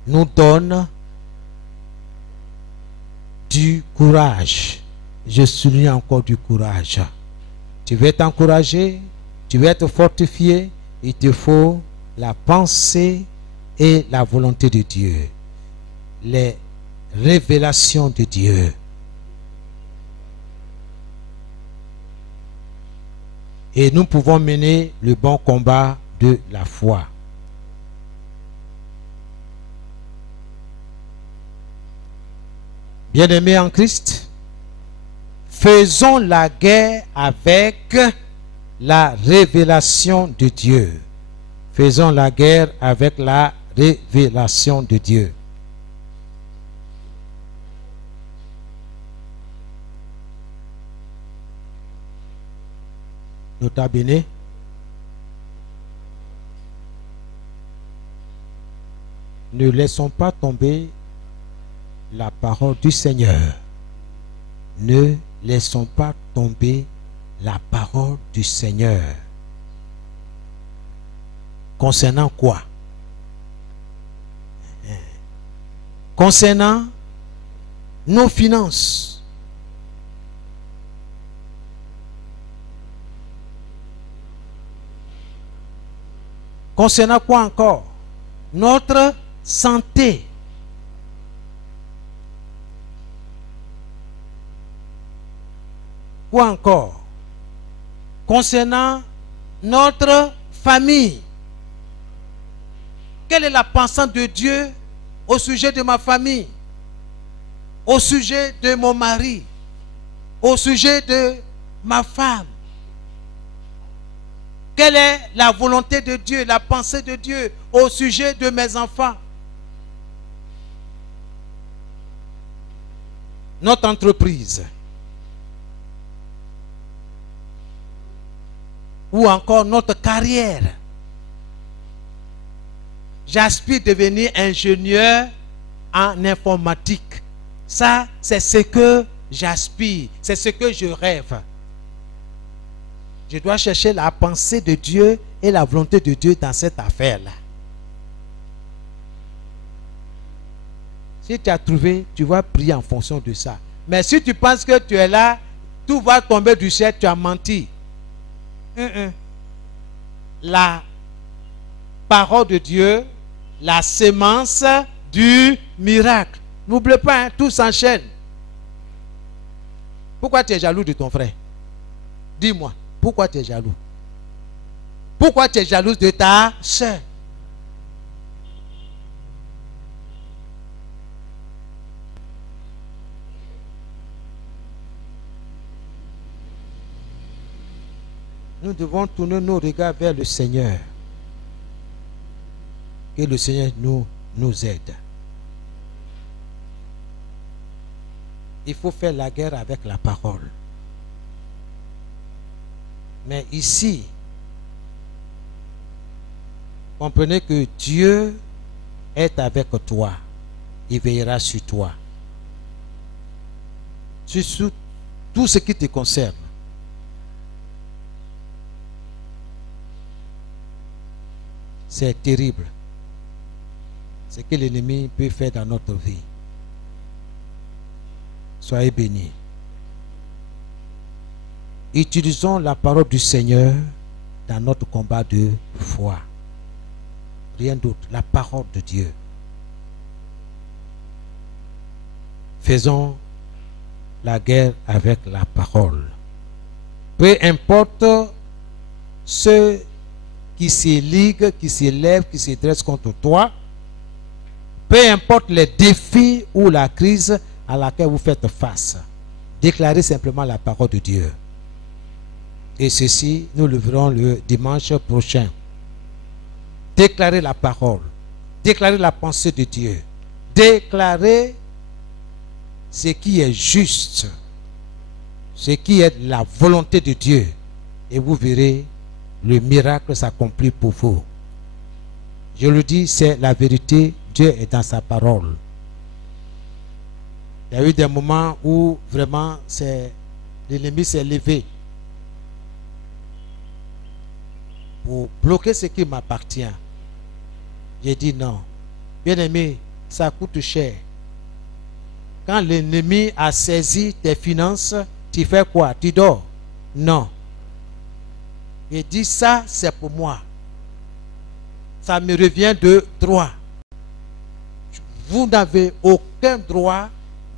nous donne du courage. Je souligne encore du courage. Tu veux t'encourager, tu veux être fortifié, il te faut la pensée et la volonté de Dieu, les révélations de Dieu. Et nous pouvons mener le bon combat de la foi. Bien-aimés en Christ, faisons la guerre avec la révélation de Dieu. Faisons la guerre avec la révélation de Dieu. Nota bene. Ne laissons pas tomber la parole du Seigneur. Ne laissons pas tomber la parole du Seigneur. Concernant quoi? Concernant nos finances. Concernant quoi encore? Notre santé. Quoi encore? Concernant notre famille. Quelle est la pensée de Dieu au sujet de ma famille? Au sujet de mon mari? Au sujet de ma femme? Quelle est la volonté de Dieu, la pensée de Dieu au sujet de mes enfants? Notre entreprise. Ou encore notre carrière. J'aspire devenir ingénieur en informatique. Ça, c'est ce que j'aspire. C'est ce que je rêve. Je dois chercher la pensée de Dieu et la volonté de Dieu dans cette affaire-là. Si tu as trouvé, tu vas prier en fonction de ça. Mais si tu penses que tu es là, tout va tomber du ciel, tu as menti. La parole de Dieu, la sémence du miracle. N'oublie pas, hein, tout s'enchaîne. Pourquoi tu es jaloux de ton frère? Dis-moi, pourquoi tu es jaloux? Pourquoi tu es jalouse de ta soeur? Nous devons tourner nos regards vers le Seigneur. Que le Seigneur nous aide. Il faut faire la guerre avec la parole. Mais ici, comprenez que Dieu est avec toi. Il veillera sur toi. tout ce qui te concerne. C'est terrible ce que l'ennemi peut faire dans notre vie. Soyez bénis. Utilisons la parole du Seigneur dans notre combat de foi. Rien d'autre, la parole de Dieu. Faisons la guerre avec la parole. Peu importe ceux qui se liguent, qui s'élèvent, qui se dressent contre toi, peu importe les défis ou la crise à laquelle vous faites face, déclarez simplement la parole de Dieu. Et ceci, nous le verrons le dimanche prochain. Déclarez la parole, déclarez la pensée de Dieu, déclarez ce qui est juste, ce qui est la volonté de Dieu, et vous verrez le miracle s'accomplir pour vous. Je le dis, c'est la vérité. Dieu est dans sa parole. Il y a eu des moments où vraiment l'ennemi s'est levé pour bloquer ce qui m'appartient. J'ai dit non. Bien-aimé, ça coûte cher. Quand l'ennemi a saisi tes finances, tu fais quoi? Tu dors? Non. Il dit ça, c'est pour moi. Ça me revient de droit. Vous n'avez aucun droit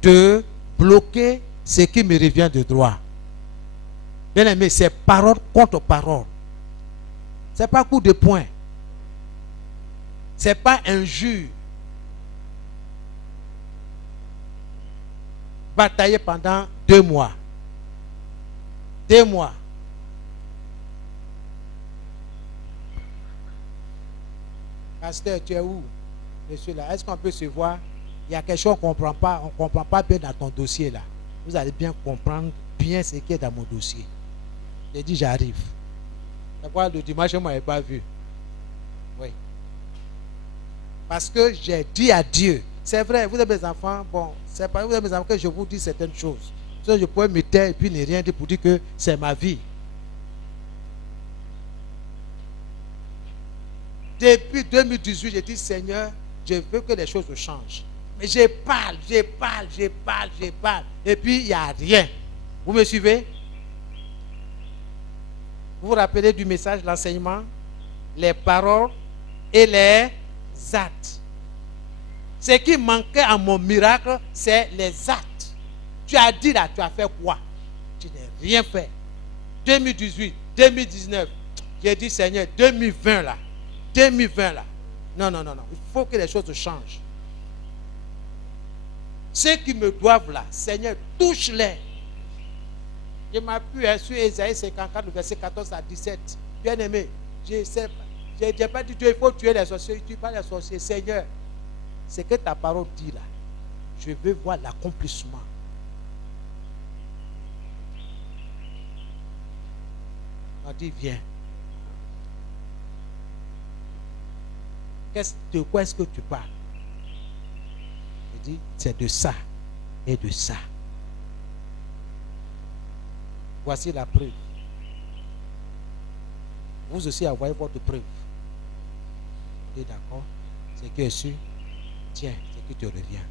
de bloquer ce qui me revient de droit. Bien aimé, c'est parole contre parole. Ce n'est pas coup de poing. Ce n'est pas injure. Batailler pendant 2 mois. 2 mois. Pasteur, tu es où? Je suis là. Est-ce qu'on peut se voir? Il y a quelque chose qu'on ne comprend pas. On ne comprend pas bien dans ton dossier là. Vous allez bien comprendre bien ce qui est dans mon dossier. J'ai dit j'arrive. D'abord le dimanche, je ne m'avais pas vu. Oui. Parce que j'ai dit à Dieu. C'est vrai, vous êtes mes enfants. Bon, c'est pas vous êtes mes enfants que je vous dis certaines choses. So, je pourrais me taire et puis ne rien dire pour dire que c'est ma vie. Depuis 2018, j'ai dit Seigneur, je veux que les choses changent. Mais je parle. Et puis il n'y a rien. Vous me suivez? Vous vous rappelez du message, l'enseignement? Les paroles et les actes. Ce qui manquait à mon miracle, c'est les actes. Tu as dit là, tu as fait quoi? Tu n'as rien fait. 2018, 2019, j'ai dit Seigneur, 2020 là. 2020 là. Non. Il faut que les choses changent. Ceux qui me doivent là, Seigneur, touche-les. Je m'appuie sur Ésaïe 54, verset 14 à 17. Bien aimé, je n'ai pas dit il faut tuer les sorciers. Tu tue pas les sorciers. Seigneur, ce que ta parole dit là, je veux voir l'accomplissement. On dit viens. De quoi est-ce que tu parles? Il dit, c'est de ça et de ça. Voici la preuve. Vous aussi envoyez votre preuve. Vous êtes d'accord? Ce qui est sûr, tiens, ce qui te revient.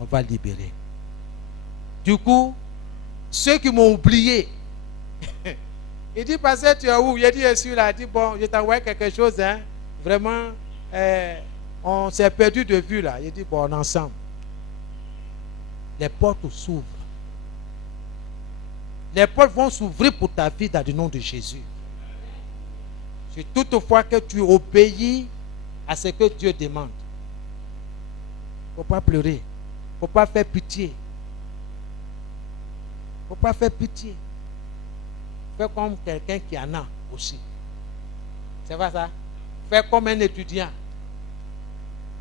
On va libérer. Du coup, ceux qui m'ont oublié, il dit, pasteur, tu es où? Il dit, je suis là. Il dit, bon, je t'envoie quelque chose, hein. Vraiment, on s'est perdu de vue là. Il dit, bon, on est ensemble. Les portes s'ouvrent. Les portes vont s'ouvrir pour ta vie dans le nom de Jésus. C'est toutefois que tu obéis à ce que Dieu demande. Il ne faut pas pleurer. Il ne faut pas faire pitié. Il ne faut pas faire pitié. Fais comme quelqu'un qui en a aussi. C'est pas ça? Fais comme un étudiant.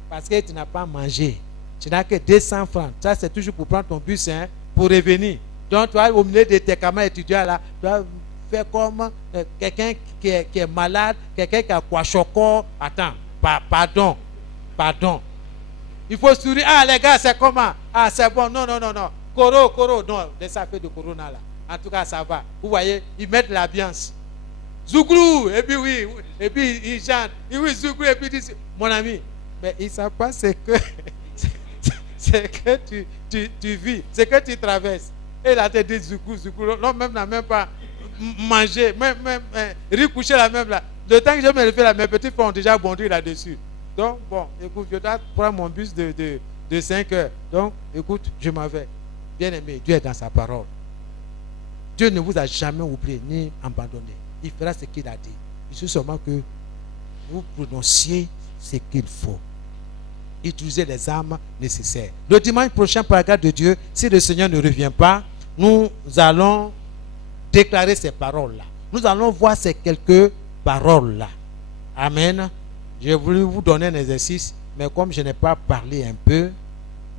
Parce que tu n'as pas mangé. Tu n'as que 200 francs. Ça, c'est toujours pour prendre ton bus, hein, pour revenir. Donc, tu vas au milieu de tes camarades étudiants là, tu vas faire comme quelqu'un qui est malade, quelqu'un qui a quoi choco. Attends, pardon. Il faut sourire. Ah, les gars, c'est comment? Ah, c'est bon. Non. Coro, non, des affaires de corona là. En tout cas, ça va. Vous voyez, ils mettent l'ambiance. Zouglou, et puis oui, et puis ils chantent. Et oui, Zouglou, et puis ils disent, mon ami, mais ils ne savent pas ce que, c'est que tu vis, c'est que tu traverses. Et là, tu dis Zouglou, Zouglou. Non, même n'a même pas mangé, même recouché la même là. Le temps que je me refais là, mes petits frères ont déjà bondu là-dessus. Donc, bon, écoute, je dois prendre mon bus de 5 heures. Donc, écoute, je m'en vais. Bien aimé, Dieu est dans sa parole. Dieu ne vous a jamais oublié ni abandonné. Il fera ce qu'il a dit. Il suffit seulement que vous prononciez ce qu'il faut. Utilisez les armes nécessaires. Le dimanche prochain, par la grâce de Dieu, si le Seigneur ne revient pas, nous allons déclarer ces paroles-là. Nous allons voir ces quelques paroles-là. Amen. J'ai voulu vous donner un exercice, mais comme je n'ai pas parlé un peu,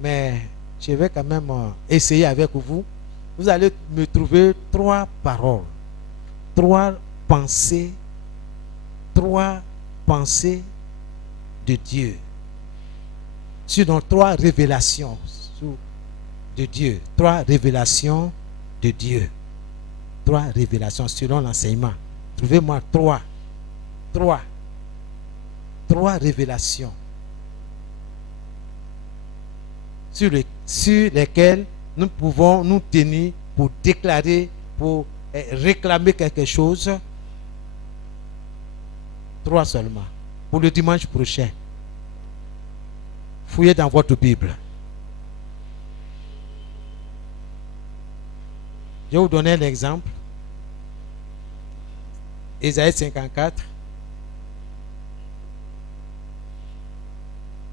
mais je vais quand même essayer avec vous. Vous allez me trouver 3 paroles, 3 pensées de Dieu. Sinon 3 révélations de Dieu. 3 révélations de Dieu. 3 révélations selon l'enseignement. Trouvez-moi 3 révélations sur lesquelles nous pouvons nous tenir pour déclarer, pour réclamer quelque chose. 3 seulement. Pour le dimanche prochain. Fouillez dans votre Bible. Je vais vous donner un exemple. Ésaïe 54.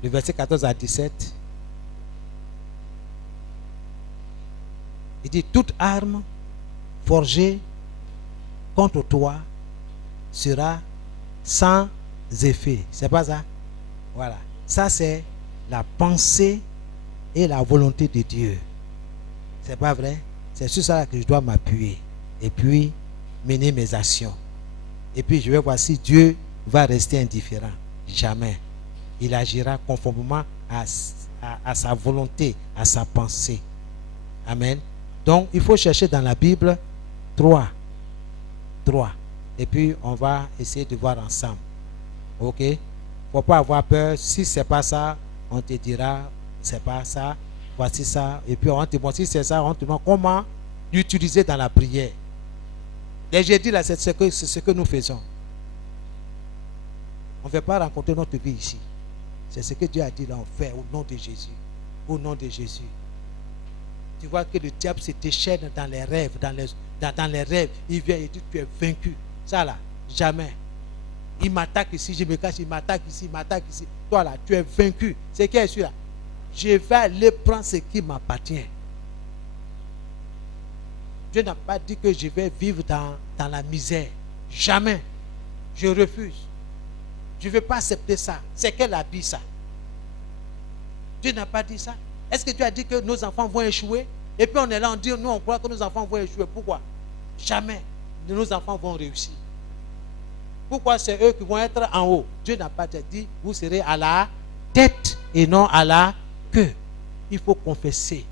Le verset 14 à 17. Il dit, toute arme forgée contre toi sera sans effet. C'est pas ça? Voilà. Ça, c'est la pensée et la volonté de Dieu. C'est pas vrai? C'est sur ça que je dois m'appuyer. Et puis, mener mes actions. Et puis, je vais voir si Dieu va rester indifférent. Jamais. Il agira conformément à sa volonté, à sa pensée. Amen. Donc, il faut chercher dans la Bible 3. Et puis, on va essayer de voir ensemble. Ok? Il ne faut pas avoir peur. Si ce n'est pas ça, on te dira, c'est pas ça, voici ça. Et puis, on te montre, si c'est ça, on te montre comment l'utiliser dans la prière. Et j'ai dit là, c'est ce que nous faisons. On ne veut pas rencontrer notre vie ici. C'est ce que Dieu a dit là, on fait au nom de Jésus. Au nom de Jésus. Tu vois que le diable se déchaîne dans les rêves, dans les rêves. Il vient et dit, tu es vaincu. Ça là, jamais. Il m'attaque ici, je me cache, il m'attaque ici, il m'attaque ici. Toi là, tu es vaincu. C'est qui est celui-là? Je vais aller prendre ce qui m'appartient. Dieu n'a pas dit que je vais vivre dans la misère. Jamais. Je refuse. Je ne veux pas accepter ça. C'est quel habit ça? Dieu n'a pas dit ça. Est-ce que Dieu a dit que nos enfants vont échouer? Et puis on est là, on dit, nous on croit que nos enfants vont échouer. Pourquoi? Jamais nos enfants vont réussir. Pourquoi c'est eux qui vont être en haut? Dieu n'a pas dit, vous serez à la tête et non à la queue. Il faut confesser.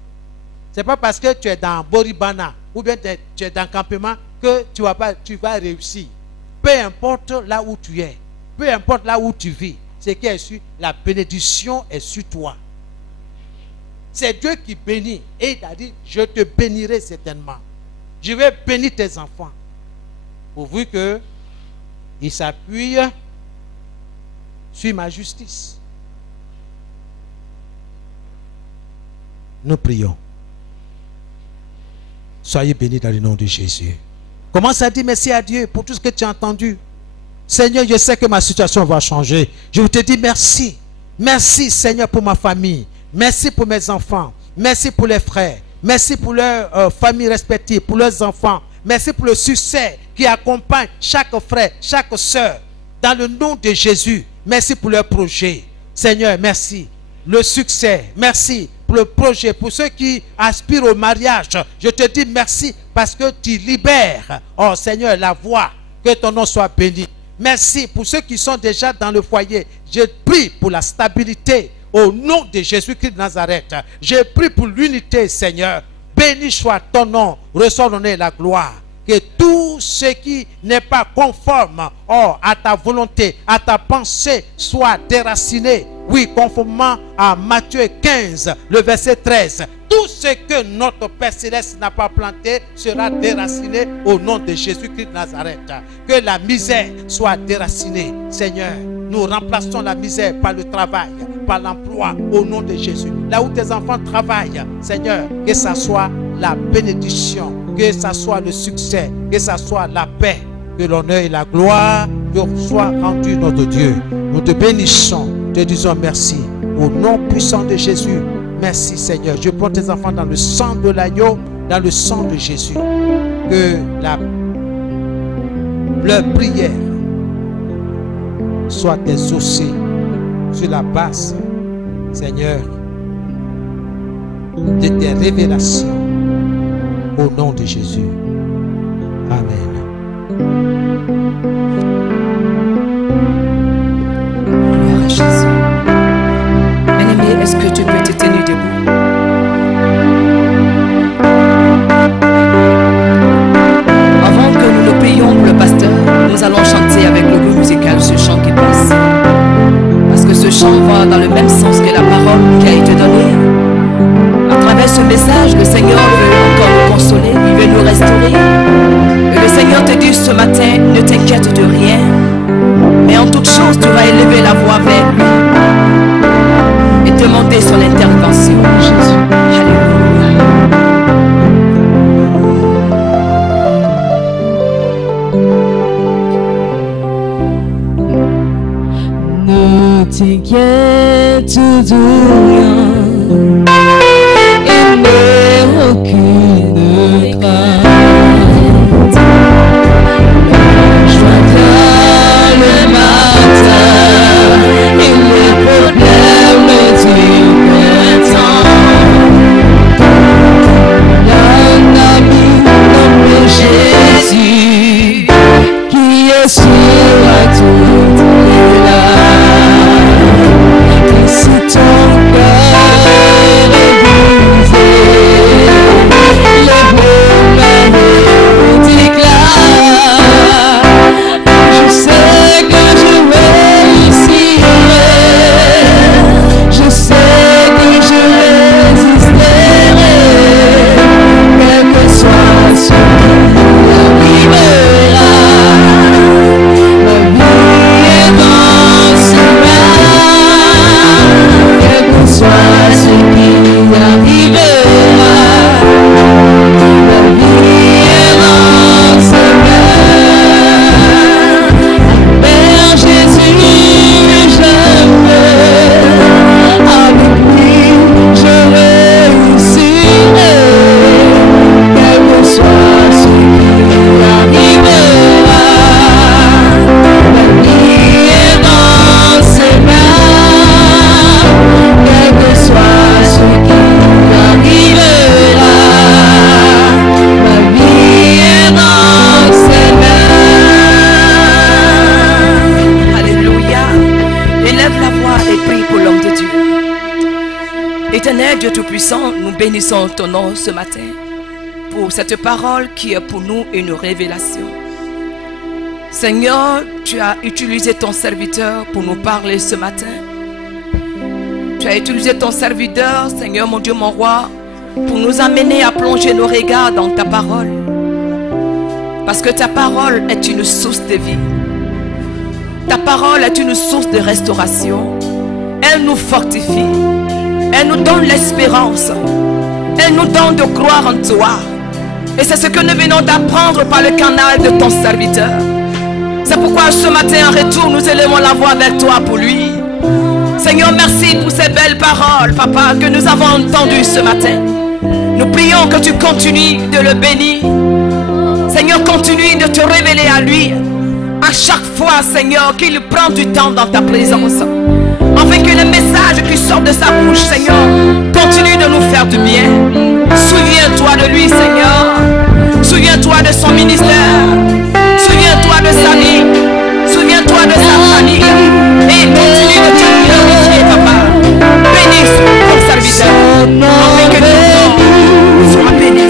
Ce n'est pas parce que tu es dans Boribana ou bien tu es dans le campement que tu vas réussir. Peu importe là où tu es, peu importe là où tu vis, ce qui est sur, la bénédiction est sur toi. C'est Dieu qui bénit. Et il t'a dit, je te bénirai certainement. Je vais bénir tes enfants. Pourvu que il s'appuie sur ma justice. Nous prions. Soyez bénis dans le nom de Jésus. Commence à dire merci à Dieu pour tout ce que tu as entendu. Seigneur, je sais que ma situation va changer. Je te dis merci. Merci Seigneur pour ma famille. Merci pour mes enfants. Merci pour les frères. Merci pour leurs familles respectives, pour leurs enfants. Merci pour le succès qui accompagne chaque frère, chaque soeur. Dans le nom de Jésus, merci pour leur projet. Seigneur, merci. Le succès, merci pour le projet. Pour ceux qui aspirent au mariage, je te dis merci parce que tu libères, oh Seigneur, la voie. Que ton nom soit béni. Merci pour ceux qui sont déjà dans le foyer. Je prie pour la stabilité au nom de Jésus-Christ de Nazareth. Je prie pour l'unité, Seigneur. béni soit ton nom, reçois l'honneur et la gloire. Que tout ce qui n'est pas conforme à ta volonté, à ta pensée, soit déraciné. Oui, conformément à Matthieu 15, le verset 13. Tout ce que notre Père Céleste n'a pas planté sera déraciné au nom de Jésus-Christ de Nazareth. Que la misère soit déracinée. Seigneur, nous remplaçons la misère par le travail, par l'emploi, au nom de Jésus. Là où tes enfants travaillent, Seigneur, que ça soit la bénédiction, que ça soit le succès, que ça soit la paix, que l'honneur et la gloire te soient rendus, notre Dieu. Nous te bénissons, te disons merci. Au nom puissant de Jésus, merci Seigneur. Je prends tes enfants dans le sang de l'agneau, dans le sang de Jésus. Que leur prière soit exaucée sur la base, Seigneur, de tes révélations. Au nom de Jésus. Amen. Gloire à Jésus. Bien-aimé, est-ce que tu peux te tenir debout? Avant que nous ne prions pour le pasteur, nous allons chanter avec le groupe musical ce chant qui passe. Parce que ce chant va dans le même sens que la parole qui a été donnée. À travers ce message, le Seigneur veut encore nous consoler, il veut nous restaurer. Et le Seigneur te dit ce matin, ne t'inquiète de rien, mais en toute chose, tu vas élever la voix vers lui et demander son intervention. Jésus. Alléluia. Ne t'inquiète de rien. Aucune crainte. Je viens le matin et les problèmes du printemps. Un ami nommé Jésus qui est sur la toute là. Et si ton cœur Dieu Tout-Puissant, nous bénissons ton nom ce matin pour cette parole qui est pour nous une révélation. Seigneur, tu as utilisé ton serviteur pour nous parler ce matin. Tu as utilisé ton serviteur, Seigneur mon Dieu, mon roi, pour nous amener à plonger nos regards dans ta parole. Parce que ta parole est une source de vie. Ta parole est une source de restauration. Elle nous fortifie. Elle nous donne l'espérance. Elle nous donne de croire en toi. Et c'est ce que nous venons d'apprendre par le canal de ton serviteur. C'est pourquoi ce matin en retour, nous élevons la voix vers toi pour lui. Seigneur, merci pour ces belles paroles, Papa, que nous avons entendues ce matin. Nous prions que tu continues de le bénir. Seigneur, continue de te révéler à lui. À chaque fois, Seigneur, qu'il prend du temps dans ta présence. Afin que le message qui sort de sa bouche, Seigneur, continue de nous faire du bien. Souviens-toi de lui, Seigneur. Souviens-toi de son ministère. Souviens-toi de sa vie. Souviens-toi de sa famille. Et continue de te glorifier, Papa. Bénis ton serviteur. Afin que ton nom soit béni.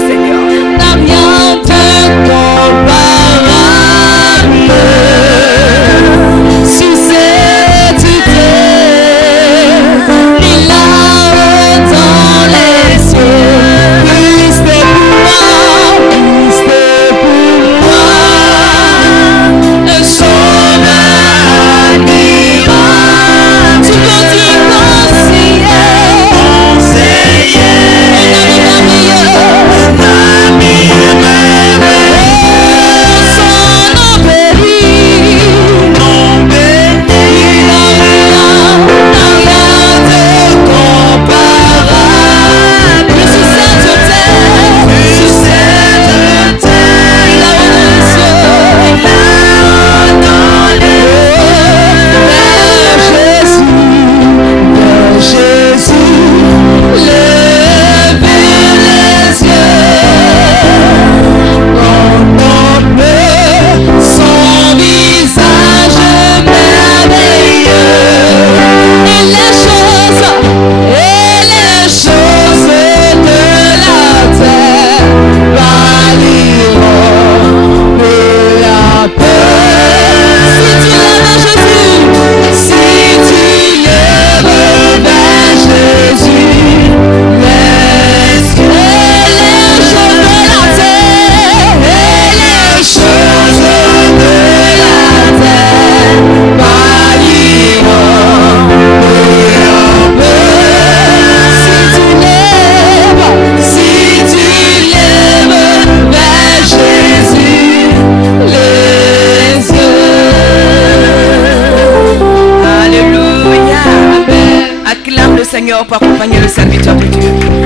Seigneur, pour accompagner le serviteur de Dieu.